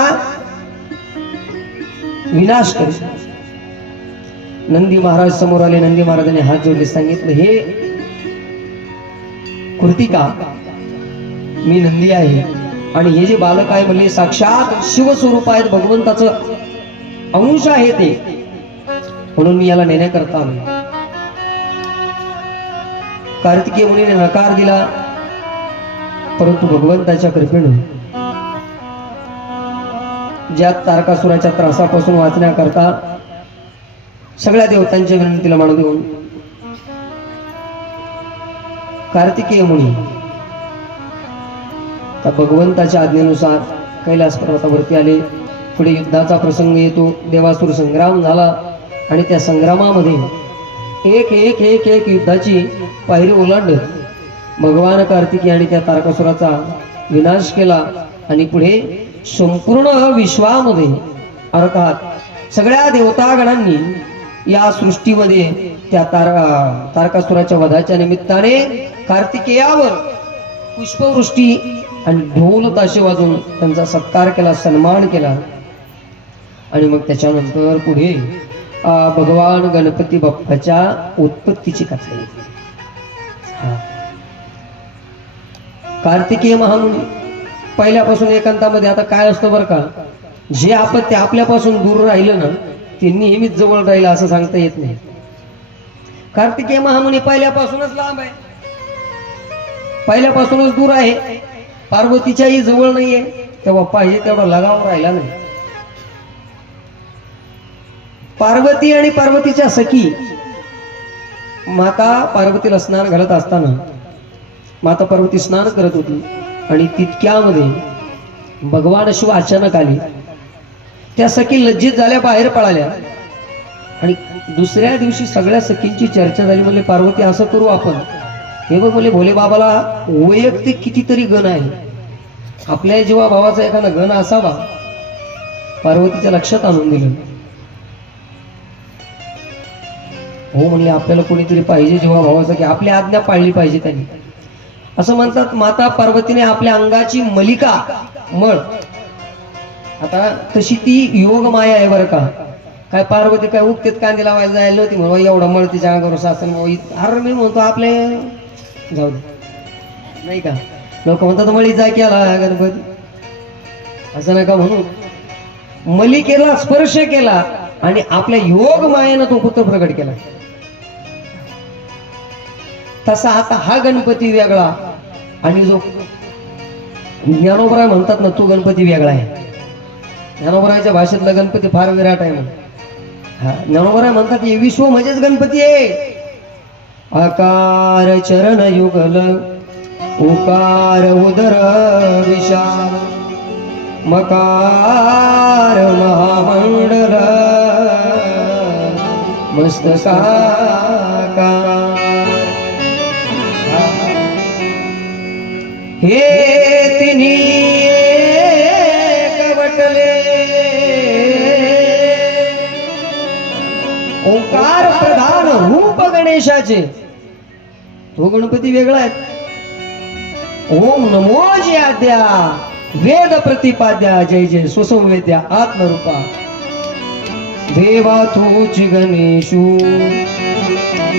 विनाश करेन. नंदी महाराज समोर आले. नंदी महाराजांनी हात जोडले, सांगितलं, हे कृतिका, मी नंदी आहे आणि हे जे बालक आहे म्हणजे साक्षात शिवस्वरूप आहेत, भगवंताचं अंश आहे ते, म्हणून मी याला नेण्याकरता आलो. कार्तिकेय मुनीने नकार दिला, परंतु भगवंताच्या कृपेने ज्या तारकासुराच्या त्रासापासून वाचण्याकरता सगळ्या देवतांच्या विनंतीला मान देऊन कार्तिकेय मुनी त्या भगवंताच्या आज्ञेनुसार कैलास पर्वतावरती आले. पुढे युद्धाचा प्रसंग येतो. देवासुर संग्राम झाला आणि त्या संग्रामामध्ये एक एक एक एक युद्धाची पायरी ओलांडत भगवान कार्तिकेय आणि त्या तारकासुराचा विनाश केला. आणि पुढे संपूर्ण विश्वामध्ये अर्थात सगळ्या देवतागणांनी या सृष्टीमध्ये त्या तारकासुराच्या वधाच्या निमित्ताने कार्तिकेयावर पुष्पवृष्टी आणि ढोल ताशे वाजून त्यांचा सत्कार केला, सन्मान केला. आणि मग त्याच्यानंतर पुढे भगवान गणपती बाप्पाच्या उत्पत्तीची कथा येते. हा. कार्तिकेय महामुनी पहिल्यापासून एकांतामध्ये. आता काय असतं बरं का, जे आपत्ती आपल्यापासून दूर राहिलं ना ते नेहमीच जवळ राहिलं असं सांगता येत नाही. कार्तिकेय महामुनी पहिल्यापासूनच लांब आहे, पहिल्यापासूनच दूर आहे, पार्वतीच्याही जवळ नाहीये, तेव्हा पाहिजे तेवढा लगाव राहिला नाही. पार्वती आणि पार्वतीच्या सखी माता पार्वतीला स्नान घालत असताना माता पार्वती स्नान करत होती आणि तितक्यामध्ये भगवान शिव अचानक आले. त्या सखी लज्जित झाल्या, बाहेर पळाल्या आणि दुसऱ्या दिवशी सगळ्या सखींची चर्चा झाली. म्हणले पार्वती असं करू आपण, हे बघ म्हणले भोले बाबाला वैयक्तिक कितीतरी गण आहे, आपल्या जीवा भावाचा एखादा गण असावा. पार्वतीच्या लक्षात आणून दिलं. हो म्हणले आपल्याला कोणीतरी पाहिजे जीवा भावाचा, की आपली आज्ञा पाळली पाहिजे त्यांनी. असं म्हणतात माता पार्वतीने आपल्या अंगाची मलिका मळ, आता तशी ती योग माया आहे बरं का. काय पार्वती काय उगतेत कांदे लावायला जायला नव्हती म्हणून एवढा मळ तिच्या अंगावर सासन. अरे मी म्हणतो आपले जाऊ दे नाही का, लोक म्हणतात मळी जा केला गणपती, असं नका म्हणू. मलिकेला स्पर्श केला आणि आपल्या योग मायेनं तो पुत्र प्रकट केला. तसा आता हा गणपती वेगळा आणि जो ज्ञानोबराय म्हणतात ना तो गणपती वेगळा आहे. ज्ञानोबरायच्या भाषेतला गणपती फार विराट आहे म्हणून. हा, ज्ञानोबराय म्हणतात हे विश्व म्हणजेच गणपती आहे. आकार चरण युगल उकार उदर विशाल मकार महामंडल मस्तकाकार. हे तिन्ही एकवटले ओंकार प्रधान रूप गणेशाचे. तो गणपती वेगळा आहे. ओम नमो ज्याद्या वेद प्रतिपाद्या जय जय सुसंवेद्या आत्मरूपा देवा तूच गणेशू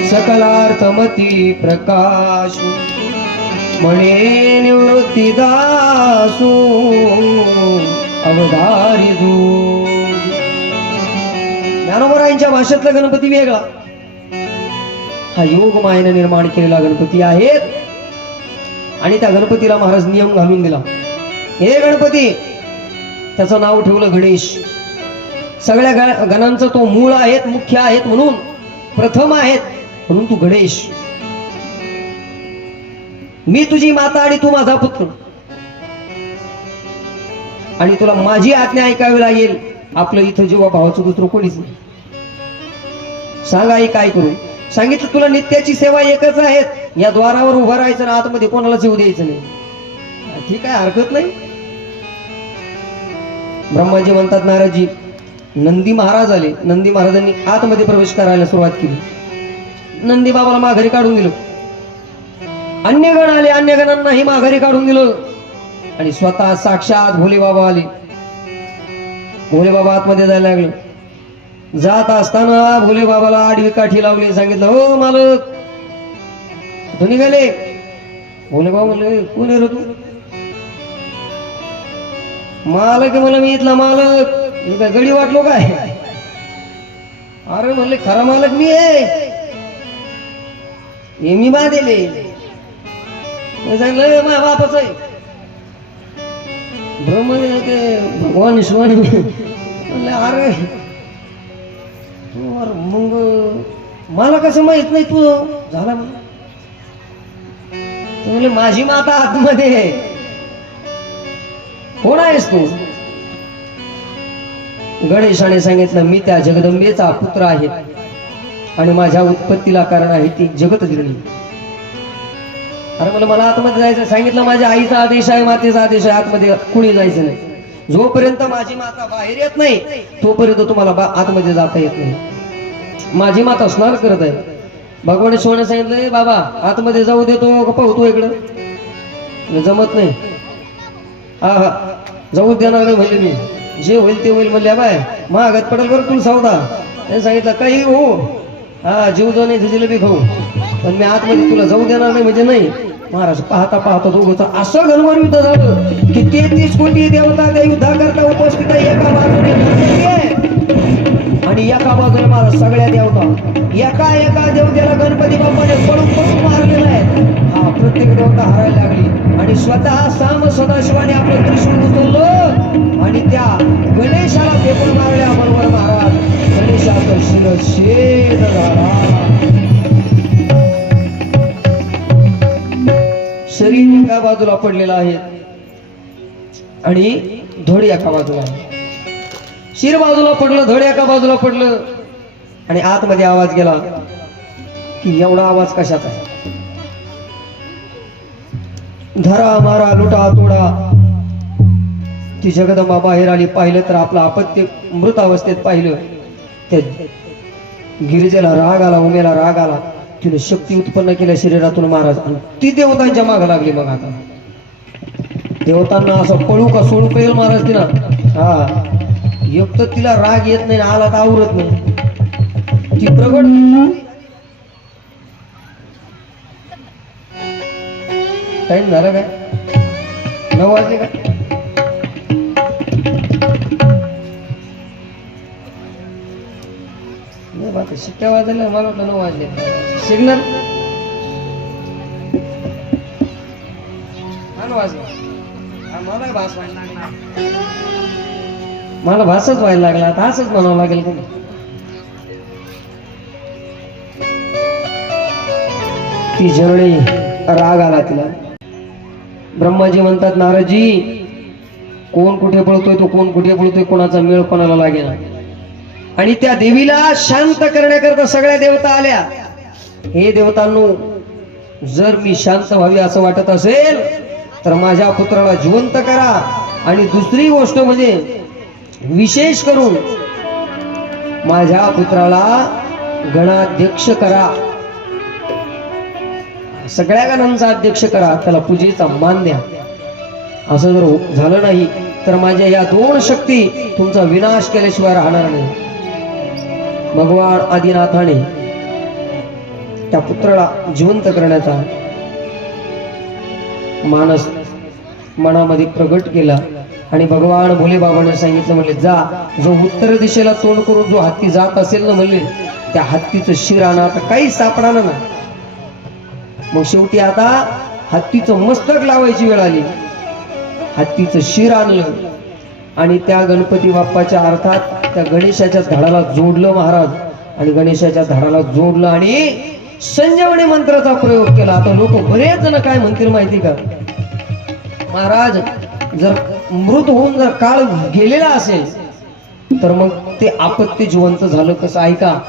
सकलार्थमती प्रकाशू म्हणे निवृत्ती दासू अवधारी दू. ज्ञानोबरायांच्या भाषेतला गणपती वेगळा, हा योग मायेने निर्माण केलेला गणपती आहे. आणि त्या गणपतीला महाराज नियम घालून दिला. हे गणपती, त्याचं नाव ठेवलं गणेश. सगळ्या गणांचं तो मूळ आहेत, मुख्य आहेत म्हणून प्रथम आहेत म्हणून तू गणेश. मी तुझी माता आणि तू माझा पुत्र, आणि तुला माझी आज्ञा ऐकावी लागेल. आपलं इथं जेव्हा भावाचं दुसरं कोणीच नाही. सांग आई काय करू. सांगितलं तुला नित्याची सेवा एकच आहे, या द्वारावर उभं राहायचं ना आतमध्ये कोणालाच येऊ द्यायचं नाही. ठीक आहे, हरकत नाही. ब्रह्माजी म्हणतात नारदजी नंदी महाराज आले. नंदी महाराजांनी आतमध्ये प्रवेश करायला सुरुवात केली. नंदी बाबाला माघारी काढून दिलं. अन्य गण आले, अन्य गणांनाही माघारी काढून दिलं आणि स्वतः साक्षात भोले बाबा आले. भोले बाबा आतमध्ये जायला लागले. जात असताना भोले बाबाला आडवी काठी लावली. सांगितलं हो मालक, तू निघाले. भोले बाबा म्हणले कोण आहे रे तू. मालक मला मी इथला मालक. काय गडी वाटलो काय. अरे म्हणले खरा मालक मी आहे, हे मी बांधले. सांगितलं माझ्या बापाच आहे. ब्रह्म भगवान शिवानी म्हणले अरे मग मला कसं माहित नाही तू झाला. म्हणले माझी माता आतमध्ये. कोण आहेस तू. गणेशाने सांगितलं मी त्या जगदंबेचा पुत्र आहे आणि माझ्या उत्पत्तीला कारण आहे ती जगतजननी. अरे मला आतमध्ये जायचं. सांगितलं माझ्या आईचा आदेश आहे, मातेचा आदेश आहे, आतमध्ये कुणी जायचं नाही. जोपर्यंत माझी माता बाहेर येत नाही तोपर्यंत तुम्हाला आतमध्ये जाता येत नाही. माझी माता स्नान करत आहे. भगवान शिवाने सांगितलं बाबा आतमध्ये जाऊ देतो का पाहतो इकडं. जमत नाही. हा जाऊ देणार नाही म्हणले मी. जे होईल ते होईल म्हणल्या बाय महागात पडेल बरं तुला सौदा. त्याने सांगितलं काही हो, हा जीव जो नाही जिलेबी खाऊ, पण मी आतमध्ये तुला जाऊ देणार नाही म्हणजे नाही. महाराज पाहता पाहता दोघं असं घनवर युद्ध झालं की 33 कोटी देवता त्या युद्धाकरता उपस्थित आहे. एका बाजूने गणपती आहे आणि एका बाजूने महाराज सगळ्या देवता. एका एका देवतेला गणपती बाप्पाने पळून पळून मारलेला आहे. हा प्रत्येक देवता हरायला लागली आणि स्वतः साम सदाशिवाने आपलं त्रिशूळ उचललं आणि त्या गणेशाला फेकून मारल्या. बरोबर महाराज गणेशाचं शिरच्छेद झाला. शरीर एका बाजूला पडलेलं आहे आणि धड एका बाजूला आहे. शिर बाजूला पडलं, धड एका बाजूला पडलं आणि आतमध्ये आवाज गेला की एवढा आवाज कशाचा? धरा मारा लुटा तोडा. ती जगदंबा बाहेर आली. पाहिलं तर आपलं अपत्य मृत अवस्थेत पाहिलं. त्या गिरिजेला राग आला, उमेला राग आला. तिने शक्ती उत्पन्न केल्या शरीरातून महाराज आणि ती देवतांच्या मागे लागली. मग आता देवतांना असं पळू का सोडू पेल महाराज तिला. हा एक तर तिला राग येत नाही, आला तर आवरत नाही. ती प्रगट टाइम झालं काय? 9 वाजले का? नाही बात शिट्ट्या वाजल्या. मला वाटलं 9 वाजले. सिग्नल वाजले. मला भास व्हायला लागला. मला भासच व्हायला लागला. आता असंच म्हणावं लागेल का? ती जरणी राग आला तिला. ब्रह्माजी म्हणतात नारदजी कोण कुठे पळतोय, तो कोण कुठे पळतोय, कोणाचा मेळ कोणाला लागेना. आणि त्या देवीला शांत करण्याकरता सगळ्या देवता आल्या. हे देवतांनो, जर मी शांत व्हावी असं वाटत असेल तर माझ्या पुत्राला जिवंत करा. आणि दुसरी गोष्ट म्हणजे विशेष करून माझ्या पुत्राला गणाध्यक्ष करा. सगळ्या गणांचा अध्यक्ष करा, त्याला पूजेचा मान द्या. असं जर झालं नाही तर माझ्या या 2 शक्ती तुमचा विनाश केल्याशिवाय राहणार नाही. भगवान आदिनाथाने त्या पुत्राला जिवंत करण्याचा मानस मनामध्ये प्रगट केला. आणि भगवान भोले बाबाने सांगितलं, म्हणले जा, जो उत्तर दिशेला तोंड करून जो हत्ती जात असेल ना, म्हणले त्या हत्तीचं शिर आणा. आता काहीच सापडाना ना. मग शेवटी आता हत्तीचं मस्तक लावायची वेळ आली. हत्तीचं शिर आणलं आणि त्या गणपती बाप्पाच्या अर्थात त्या गणेशाच्या झाडाला जोडलं महाराज. आणि गणेशाच्या झाडाला जोडलं आणि संजीवनी मंत्राचा प्रयोग केला. आता लोक बरेच जण काय म्हणतील माहिती का, महाराज जर मृत होऊन जर काळ गेलेला असेल तर मग ते आपत्ती जिवंत झालं कसं? ऐका,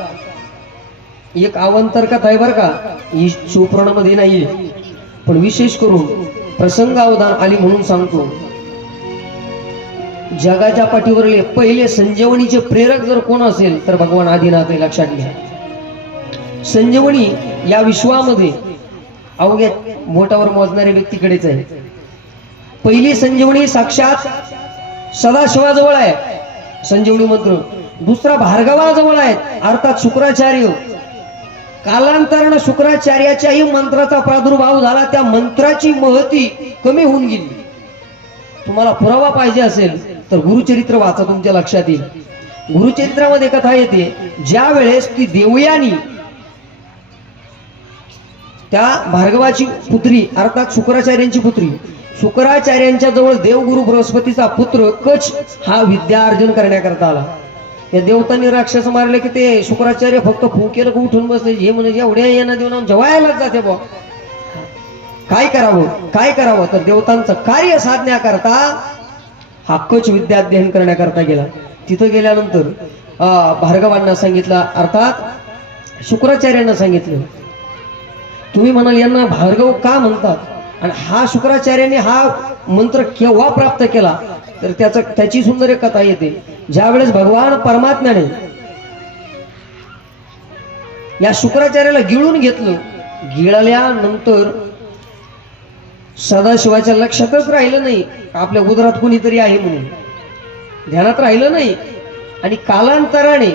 एक अवंतर कथा आहे बरं का, ही शिवपुराणामध्ये नाहीये, पण विशेष करून प्रसंगावधान आली म्हणून सांगतो. जगाच्या पाठीवरले पहिले संजीवनीचे प्रेरक जर कोण असेल तर भगवान आदिनाथ हे, लक्षात घ्या. संजीवनी या विश्वामध्ये अवघ्या बोटावर मोजणाऱ्या व्यक्तीकडेच आहे. पहिली संजीवनी साक्षात सदाशिवाजवळ आहे संजीवनी मंत्र. दुसरा भार्गवाजवळ आहे, अर्थात शुक्राचार्य. कालांतरानं शुक्राचार्याच्याही मंत्राचा प्रादुर्भाव झाला. त्या मंत्राची महती कमी होऊन गेली. तुम्हाला पुरावा पाहिजे असेल तर गुरुचरित्र वाचा, तुमच्या लक्षात येईल. गुरुचरित्रामध्ये कथा येते, ज्या वेळेस ती देवयानी त्या भार्गवाची पुत्री अर्थात शुक्राचार्यांची पुत्री, शुक्राचार्यांच्या जवळ देवगुरु बृहस्पतीचा पुत्र कच हा विद्यार्जन करण्याकरता आला. या देवतांनी राक्षस मारले की ते शुक्राचार्य फक्त फुकेलं का उठून बसले. हे म्हणजे एवढ्या यांना देऊन जेवायलाच जाते बा. काय करावं काय करावं, तर देवतांचं कार्य साधण्याकरता हा कच विद्याध्ययन करण्याकरता गेला. तिथं गेल्यानंतर भार्गवांना सांगितलं, अर्थात शुक्राचार्यांना सांगितलं, तुम्ही म्हणाल यांना भार्गव का म्हणतात आणि हा शुक्राचार्याने हा मंत्र केव्हा प्राप्त केला, तर त्याची सुंदर एक कथा येते. ज्या वेळेस भगवान परमात्म्याने या शुक्राचार्याला गिळून घेतलं, गिळल्यानंतर सदाशिवाच्या लक्षातच राहिलं नाही आपल्या उदरात कोणीतरी आहे म्हणून. ध्यानात राहिलं नाही. आणि कालांतराने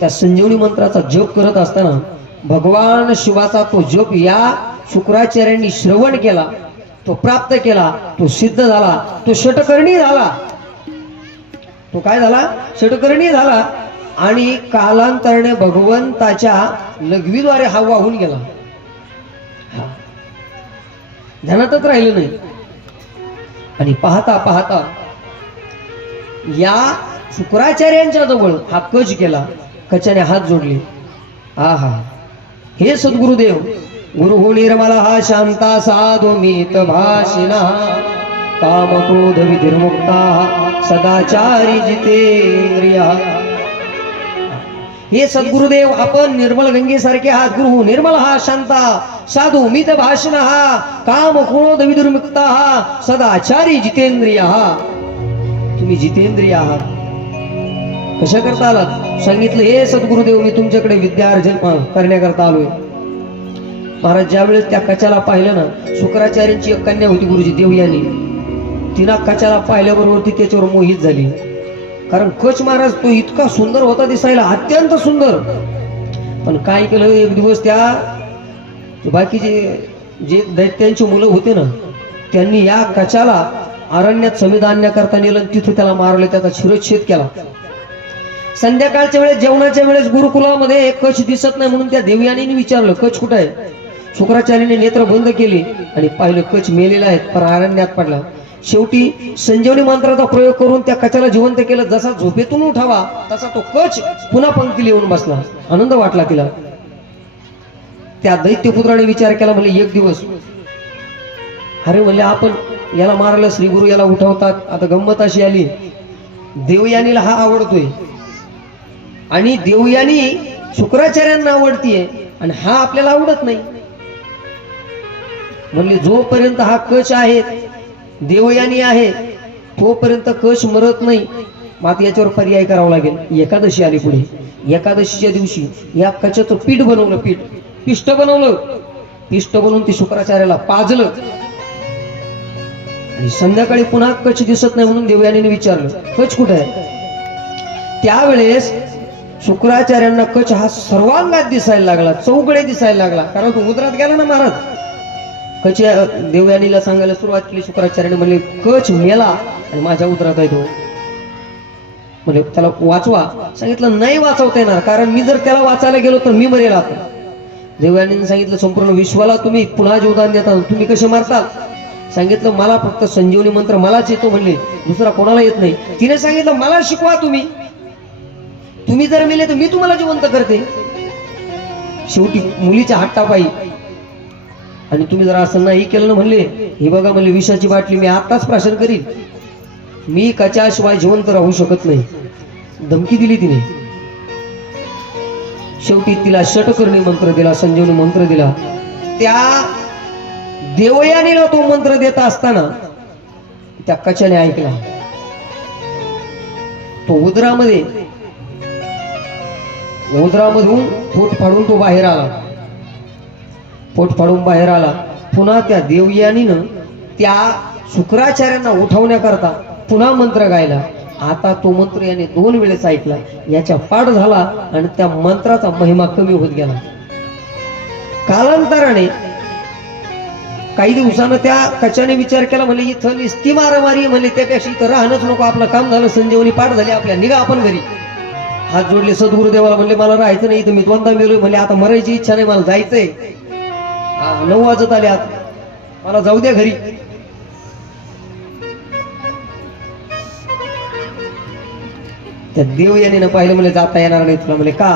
त्या संजीवनी मंत्राचा जप करत असताना भगवान शिवाचा तो जप या शुक्राचार्यांनी श्रवण केला, तो प्राप्त केला, तो सिद्ध झाला, तो षटकर्णी झाला. तो काय झाला? षटकर्णी झाला. आणि कालांतराने भगवंताच्या लघवीद्वारे हा वाहून गेला. ध्यानातच राहिलं नाही. आणि पाहता पाहता या शुक्राचार्यांच्या जवळ हा कच केला. कचाने हात जोडले. आहा, हे सद्गुरुदेव, गुरु हो निर्मला हा शांता साधो मीत भाषिणा काम क्रोध विधिर्मुक्ता सदाचारी जितेंद्रिया. हे सद्गुरुदेव, आपण निर्मल गंगेसारखे आहात. गुरु निर्मल हा शांता साधू मित भाषण हा काम क्रोध विदुर्मुक्ता हा सदाचारी जितेंद्रिय हा. तुम्ही जितेंद्रिय आहात. कशा करता आलात? सांगितलं, हे सद्गुरुदेव, मी तुमच्याकडे विद्या अर्जन करण्याकरता आलोय. महाराज ज्यावेळेस त्या कचाला पाहिलं ना, शुक्राचार्यांची एक कन्या होती गुरुजी देवयानी. तिला कचाला पाहिल्याबरोबर ती त्याच्यावर मोहित झाली. कारण कच महाराज तो इतका सुंदर होता दिसायला, अत्यंत सुंदर. पण काय केलं, एक दिवस त्या बाकीचे जे दैत्यांची मुलं होते ना, त्यांनी या कचाला अरण्यात समिधान्याकरता नेलं. तिथं त्याला मारलं, त्याचा शिरच्छेद केला. संध्याकाळच्या वेळेस जेवणाच्या वेळेस गुरुकुलामध्ये कच दिसत नाही म्हणून त्या देवयानीने विचारलं, कच कुठं आहे? शुक्राचार्याने नेत्र बंद केले आणि पाहिलं कच मेलेला आहे, पण अरण्यात पडला. शेवटी संजीवनी मंत्राचा प्रयोग करून त्या कचाला जिवंत केलं. जसा झोपेतून उठावा तसा तो कच पुन्हा पंक्तीला येऊन बसला. आनंद वाटला तिला. त्या दैत्यपुत्राने विचार केला, म्हणजे एक दिवस, अरे म्हणले आपण याला मारलं, श्री गुरु याला उठवतात. आता गंमत अशी आली, देवयानीला हा आवडतोय आणि देवयानी शुक्राचार्यांना आवडतीये आणि हा आपल्याला आवडत नाही. म्हणले जोपर्यंत हा कच आहे, देवयानी आहे, तोपर्यंत कच मरत नाही. मात्र याच्यावर पर्याय करावा लागेल. एकादशी आली पुढे. एकादशीच्या दिवशी या कचाचं पीठ बनवलं, पिष्ट बनवलं. पिष्ट बनवून ते शुक्राचार्याला पाजलं. आणि संध्याकाळी पुन्हा कच दिसत नाही म्हणून देवयानीने विचारलं, कच कुठे आहे? त्यावेळेस शुक्राचार्यांना कच हा सर्वांगात दिसायला लागला, चौकडे दिसायला लागला. कारण तो उदरात गेला ना महाराज. कच देवयानीला सांगायला सुरुवात केली. शुक्राचार्याने म्हणले, कच मेला आणि माझ्या उदरात आहे तो. म्हणजे त्याला वाचवा. सांगितलं, नाही वाचवता येणार, कारण मी जर त्याला वाचायला गेलो तर मी मरेल. आता देवयानीने सांगितलं, संपूर्ण विश्वाला तुम्ही पुन्हा जीवदान देता, तुम्ही कसे मारता? सांगितलं, मला फक्त संजीवनी मंत्र मलाच येतो. म्हणले, दुसरा कोणाला येत नाही. तिने सांगितलं, मला शिकवा. तुम्ही जर मेले तर मी तुम्हाला जिवंत करते. शेवटी मुलीच्या हट्टापायी, आणि तुम्ही जर असं नाही केलं ना, म्हणले, हे बघा म्हणले, विषाची बाटली मी आताच प्राशन करीन, मी कचाशिवाय जिवंत राहू शकत नाही. धमकी दिली तिने. शेवटी तिला षटकर्णी मंत्र दिला, संजीवनी मंत्र दिला. त्या देवयानीला तो मंत्र देत असताना त्या कचाने ऐकला. तो उदरामधून पोट फाडून तो बाहेर आला. पोट फाडून बाहेर आला. पुन्हा त्या देवयानीनं त्या शुक्राचार्यांना उठवण्याकरता पुन्हा मंत्र गायला. आता तो मंत्र याने 2 वेळेस ऐकला. याच्या पाठ झाला आणि त्या मंत्राचा महिमा कमी होत गेला. कालांतराने काही दिवसानं त्या कचाने विचार केला, म्हणजे इथं निस्ती मारामारी, म्हणजे त्यापेक्षा इथं राहणंच नको, आपलं काम झालं, संजीवनी पाठ झाली आपल्या, निघा आपण घरी. हात जोडले सद्गुरुदेवाला, म्हणले, मला राहायचं नाही इथं, मी द्वंद्वा मेलोय. म्हणजे आता मरायची इच्छा नाही, मला जायचंय. 9 वाजत आले, आता मला जाऊ द्या घरी. त्या देवयानीनं पाहिलं, म्हणजे जाता येणार नाही तुला. म्हणजे का?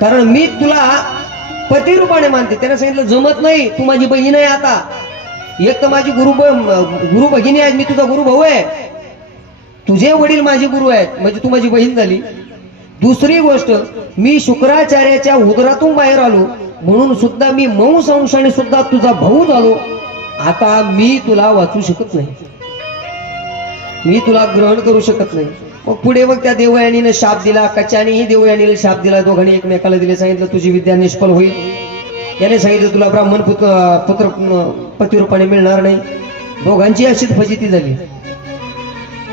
कारण मी तुला पती रूपाने मानते. त्याने सांगितलं, जमत नाही, तू माझी बहीण आहे. आता एक तर माझी गुरु भगिनी आहे, मी तुझा गुरु भाऊ आहे. तुझे वडील माझे गुरु आहेत, म्हणजे तू माझी बहीण झाली. दुसरी गोष्ट, मी शुक्राचार्याच्या उदरातून बाहेर आलो म्हणून सुद्धा मी मौस अंशाने सुद्धा तुझा भाऊ झालो. आता मी तुला वाचू शकत नाही, मी तुला ग्रहण करू शकत नाही. मग पुढे मग त्या देवयानीने शाप दिला, कचानेही देवयानीला शाप दिला. दोघांनी एकमेकाला दिले. सांगितलं, तुझी विद्या निष्फळ होईल. याने सांगितलं, तुला ब्राह्मण पुत्र पतिरूपाने मिळणार नाही. दोघांची अशीच फजिती झाली.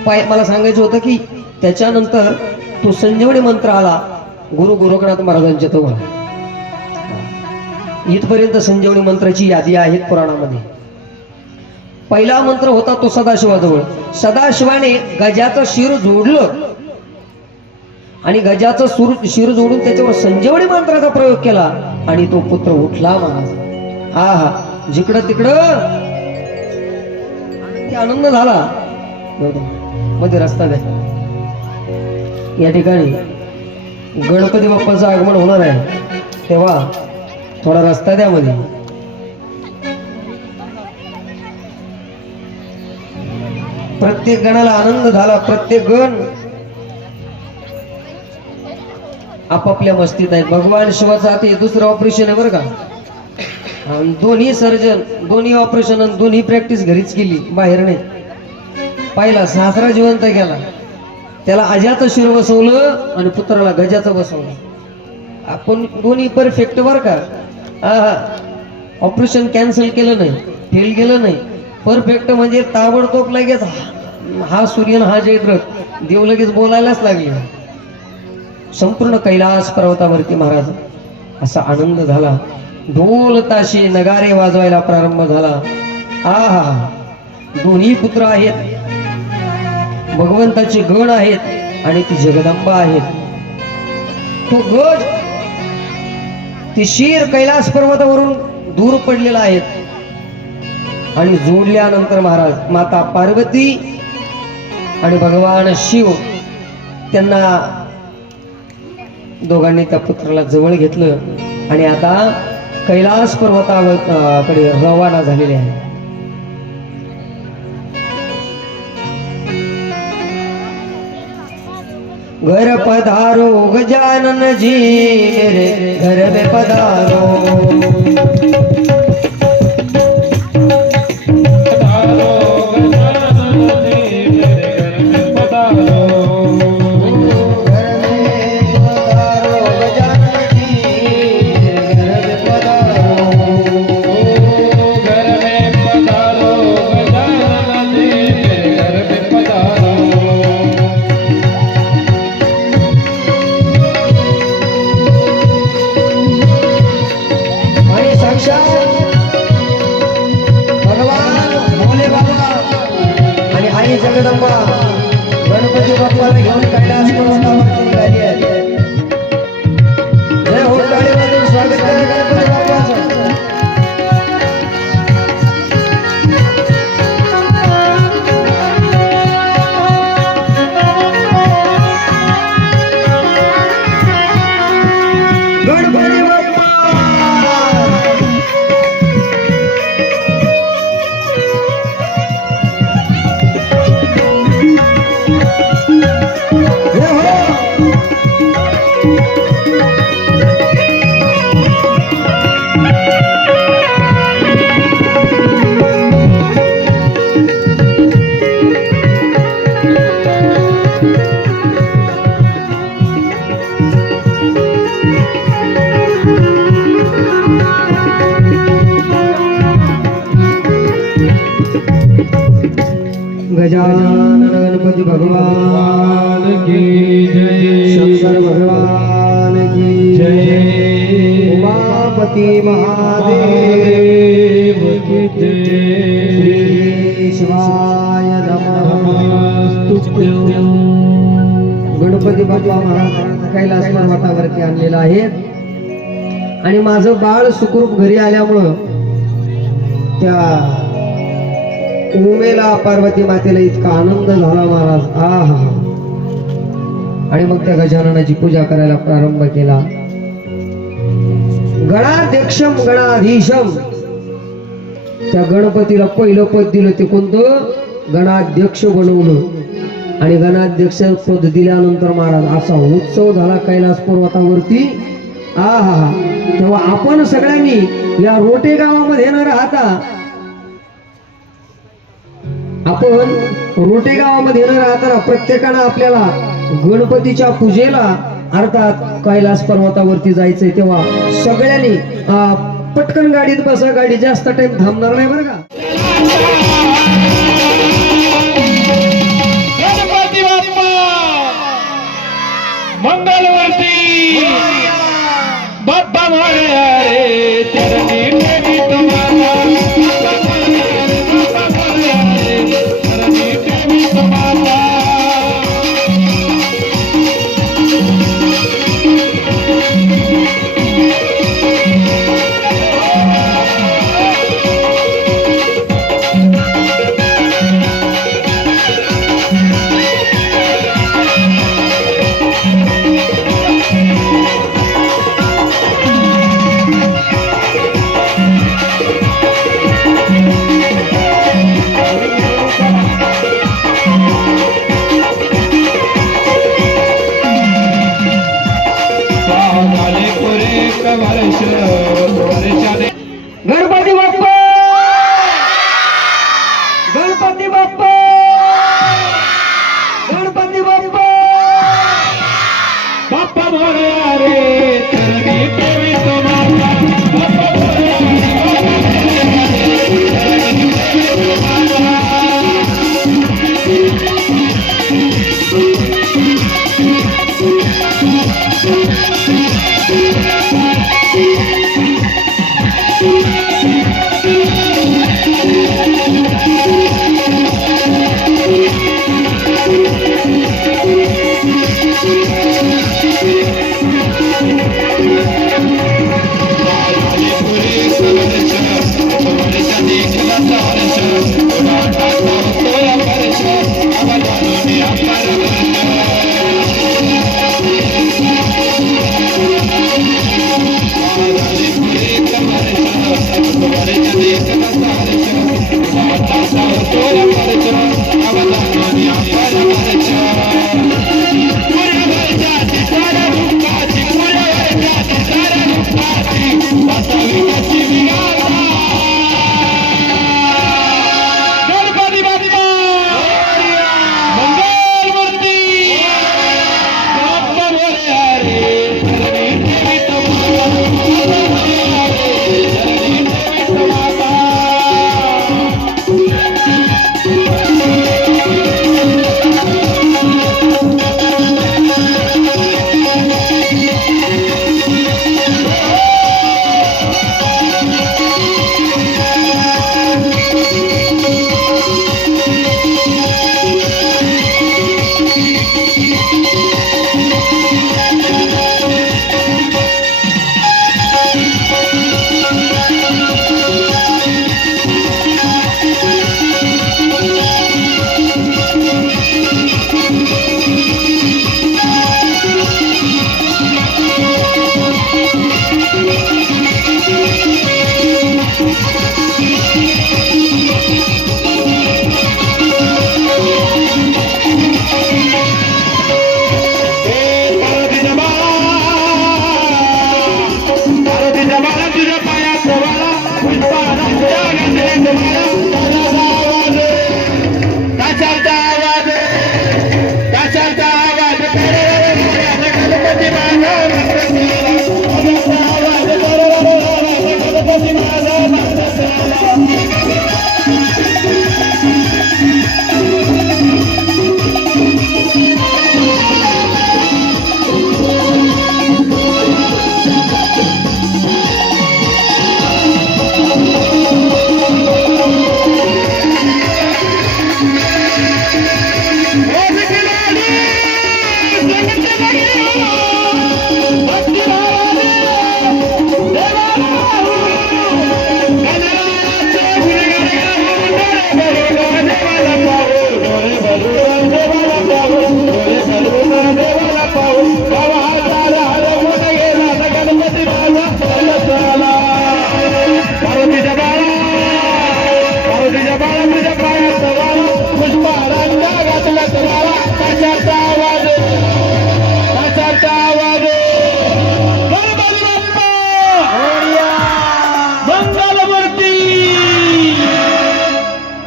मला सांगायचं होतं की त्याच्यानंतर तो संजीवनी मंत्र आला गुरु गोरखनाथ महाराजांच्या जवळ. इथपर्यंत संजीवनी मंत्राची यादी आहे पुराणामध्ये. पहिला मंत्र होता तो सदाशिवाजवळ. सदाशिवाने गजाचं शिर जोडलं आणि गजाचं शिर जोडून त्याच्यावर संजीवनी मंत्राचा प्रयोग केला आणि तो पुत्र उठला महाराज. हा हा, जिकडं तिकडं आनंद झाला. मध्ये रस्ता द्या. या ठिकाणी गणपती बाप्पाचं आगमन होणार आहे तेव्हा थोडा रस्ता द्या मध्ये. प्रत्येक गणाला आनंद झाला. प्रत्येक गण आपापल्या मस्तीत आहेत. भगवान शिवाचं आता हे दुसरं ऑपरेशन आहे बरं का. आणि दोन्ही सर्जन, दोन्ही ऑपरेशन आणि दोन्ही प्रॅक्टिस घरीच केली, बाहेर नाही. पाहिला सासरा जिवंत गेला, त्याला अजाचं शिर बसवलं आणि पुत्राला गजाचं बसवलं. आपण दोन्ही परफेक्ट बर का. ऑपरेशन कॅन्सल केलं नाही, फेल गेलं नाही. परफेक्ट म्हणजे ताबडतोब लगेच हा सूर्य हा जयद्रथ देव लगेच बोलायलाच लागले. संपूर्ण कैलास पर्वतावरती महाराज असा आनंद झाला. ढोल ताशे नगारे वाजवायला प्रारंभ झाला. आहा, दोन्ही पुत्र आहेत, भगवंताचे गण आहेत आणि ती जगदंबा आहेत. तो गज ती शीर कैलास पर्वतावरून दूर पडलेला आहे आणि जोडल्यानंतर महाराज माता पार्वती आणि भगवान शिव त्यांना दोघांनी त्या पुत्राला जवळ घेतलं आणि आता कैलास पर्वताकडे रवाना झालेले आहे. घर पधारो गजानन जी मेरे घर में पधारो. जगदंबा गणपती बाप्पाला घेऊन कैलास पर्वतावरती निघाली आहे. जय हो, टाळीवाजवून स्वागत करा गणपती बाप्पाचं. गणपती बाप्पा गजानन गणपति भगवान की जय. शंकर भगवान की जय. उमापति महादेव की जय. श्री शिवाय नमस्तुभ्यं. गणपती बाप्पा महाराज कैलास पर्वतावरती आणलेला आहे आणि माझं बाळ सुखरूप घरी आल्यामुळं त्या उमेला पार्वती मातेला इतका आनंद झाला महाराज. आहा, आणि मग त्या गजाननाची पूजा करायला प्रारंभ केला. गणाध्यक्षम गणाधीशम, त्या गणपतीला पहिलं पद दिलं ते कोणतं? गणाध्यक्ष बनवलं आणि गणाध्यक्ष पद दिल्यानंतर महाराज असा उत्सव झाला कैलास पर्वतावरती. आहा, तेव्हा आपण सगळ्यांनी या रोटे गावामध्ये न राहता, आपण रोटे गावामध्ये न राहताना प्रत्येकानं आपल्याला गणपतीच्या पूजेला अर्थात कैलास पर्वतावरती जायचंय. तेव्हा सगळ्यांनी पटकन गाडीत बसा, गाडी जास्त टाइम थांबणार नाही बरं का. झाले पुरे एक वर्ष वर्षाने गणपती बाप्पा गणपती बाप्पा गणपती बाप्पा बाप्पा मोरया रे चरणी ठेवितो माता बाप्पा मोरया चरणी ठेवितो माता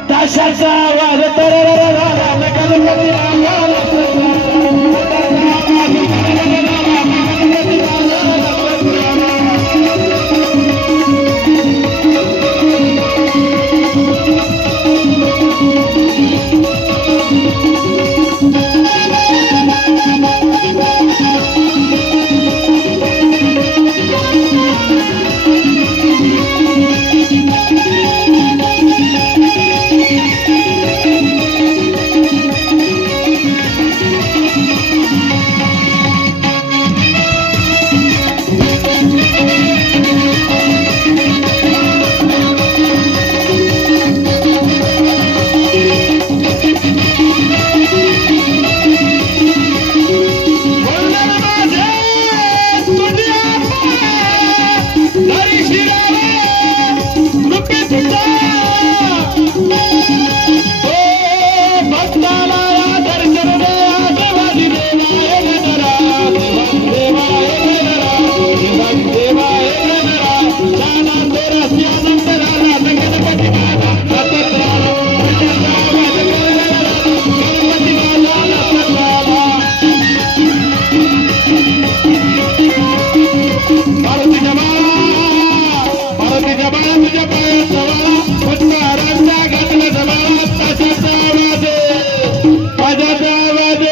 ताशाचा आवाज गणपती मारुतीच्या बाळा तुझ्या पायात सवाला महाराजच्या घातला जमाला ताशाचा आवाज माझ्याचा आवाज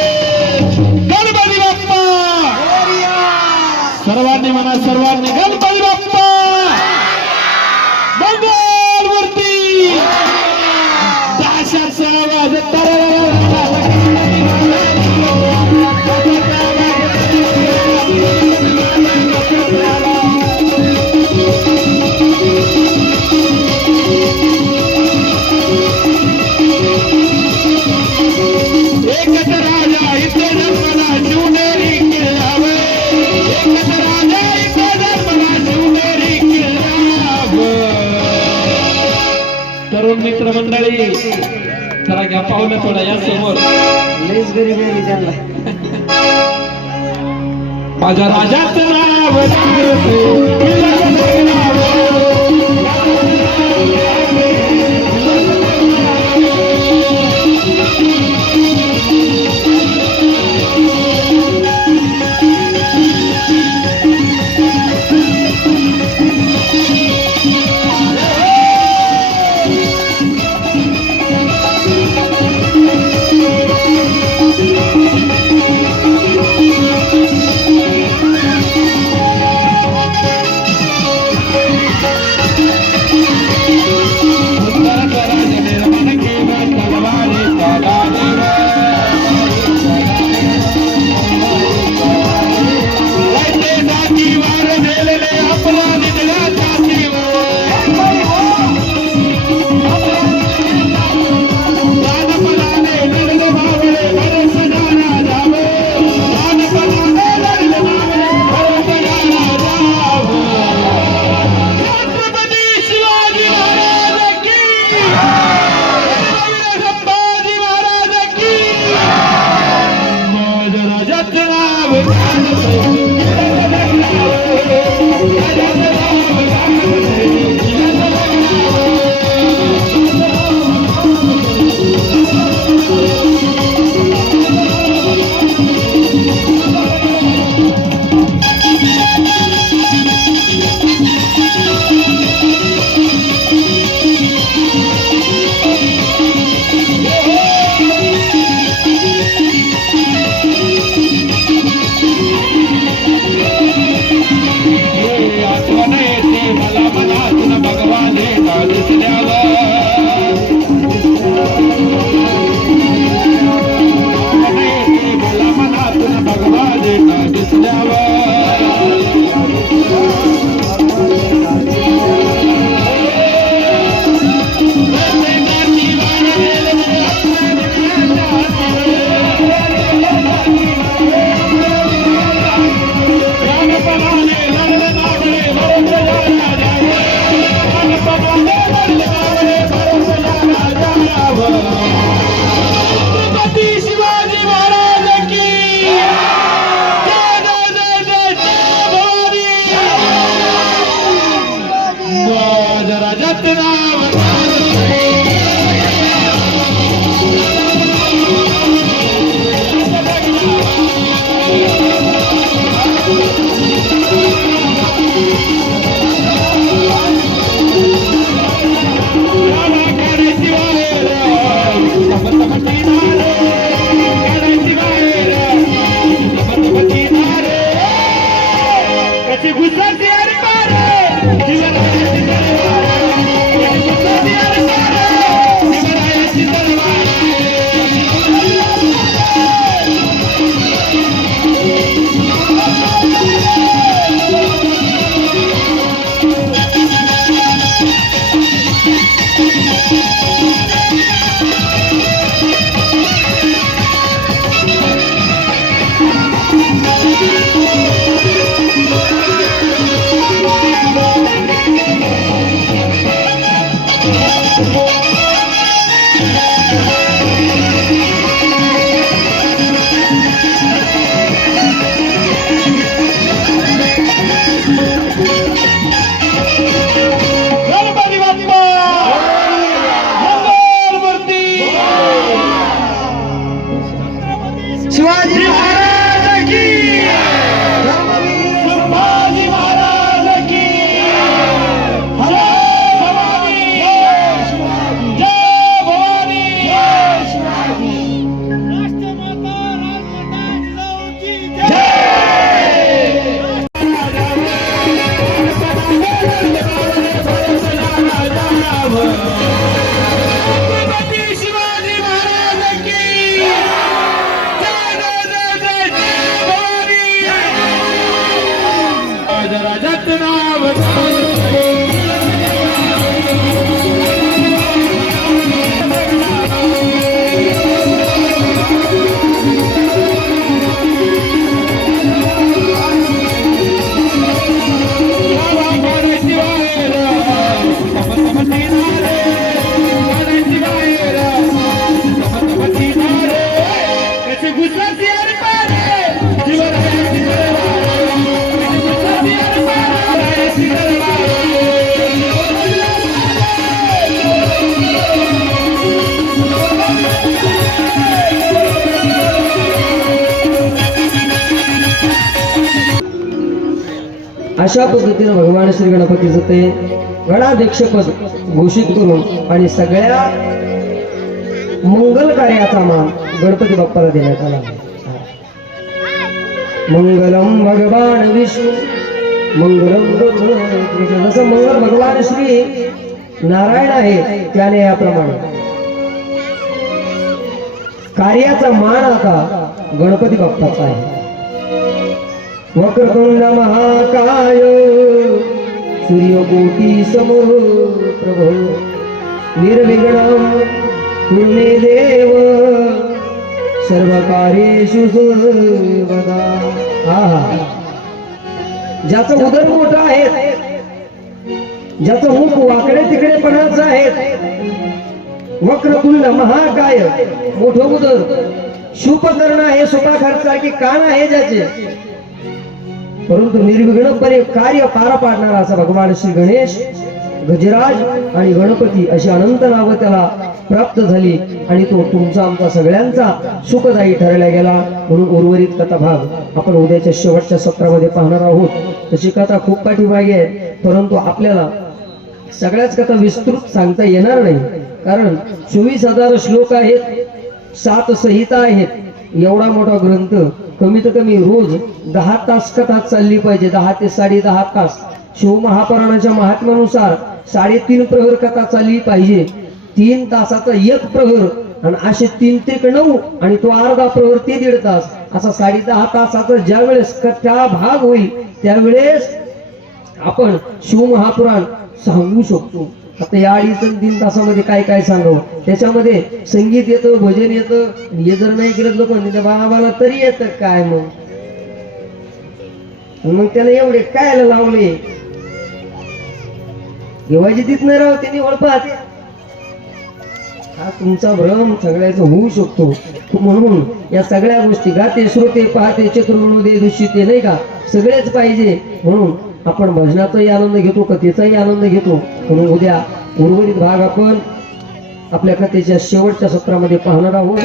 गणपती बाप्पा सर्वांनी म्हणा सर्वांनी गणपती बाप्पा मंगल मूर्ती ताशाचा आवाज एकच राजा इथे जन्मला शिवनेरी किल्ल्यावर एकच राजा इथे जन्मला शिवनेरी किल्ल्यावर तरुण मित्र मंडळी जरा घ्या पाहुणं थोडा या समोर लयच गरीब आहे त्यांना. माझ्या राजाचं नाव अशा पद्धतीनं भगवान श्री गणपतीचं ते गणाध्यक्षपद घोषित करून आणि सगळ्या मंगल कार्याचा मान गणपती बाप्पाला देण्यात आला. मंगलम भगवान विष्णू मंगलम भगवान कृष्ण. जसं मंगल भगवान श्री नारायण आहे त्याने याप्रमाणे कार्याचा मान आता गणपती बाप्पाचा आहे. वक्रतुंड महाकाय सूर्यकोटी समप्रभ निर्विघ्नं कुर्मे देव सर्वकार्येषु सर्वदा. ज्याचं उदर मोठं आहे, ज्याचं मुख वाकडे तिकडेपणाचं आहे, वक्रतुंड महाकाय मोठं उदर, शुभकर्ण आहे, सुपाखारसारखे कान आहे ज्याचे, परंतु निर्विघ्नपणे कार्य पार पाडणारा असा भगवान श्री गणेश, गजराज आणि गणपती अशी अनंत नावं त्याला प्राप्त झाली आणि तो तुमचा आमचा सगळ्यांचा सुखदायी ठरला गेला. म्हणून उर्वरित कथा भाग आपण उद्याच्या शेवटच्या सत्रामध्ये पाहणार आहोत. तशी कथा खूप पाठीमागे आहे, परंतु आपल्याला सगळ्याच कथा विस्तृत सांगता येणार नाही, कारण 24,000 श्लोक आहेत, 7 संहिता आहेत. एवढा मोठा ग्रंथ कमीत कमी रोज 10 तास कथा चालली पाहिजे, 10 ते 10.5 तास. शिवमहापुराणाच्या महात्म्यानुसार 3.5 प्रहर कथा चालली पाहिजे. 3 तासाचा 1 प्रहर आणि असे 3 ते 9 आणि तो अर्धा प्रहर ते 1.5 तास, असा 10.5 तासाचा ज्या वेळेस कथा भाग होईल त्यावेळेस आपण शिवमहापुराण सांगू शकतो. आता या 2.5-3 तासामध्ये काय काय सांगावं, त्याच्यामध्ये संगीत येतं, भजन येतं. हे जर नाही केलं लोक म्हणते बाबाला तरी येतं काय, मग त्याला एवढे काय लावले घेवायची तीच नाही राव, त्यांनी ओळ पाहते. हा तुमचा भ्रम सगळ्याचा होऊ शकतो. म्हणून या सगळ्या गोष्टी गाते, श्रोते, पाहते, चतुर्गुणोदय दूषिते नाही का, सगळेच पाहिजे. म्हणून आपण भजनाचाही आनंद घेतो, कथेचाही आनंद घेतो. म्हणून उद्या उर्वरित भाग आपण आपल्या कथेच्या शेवटच्या सत्रामध्ये पाहणार आहोत.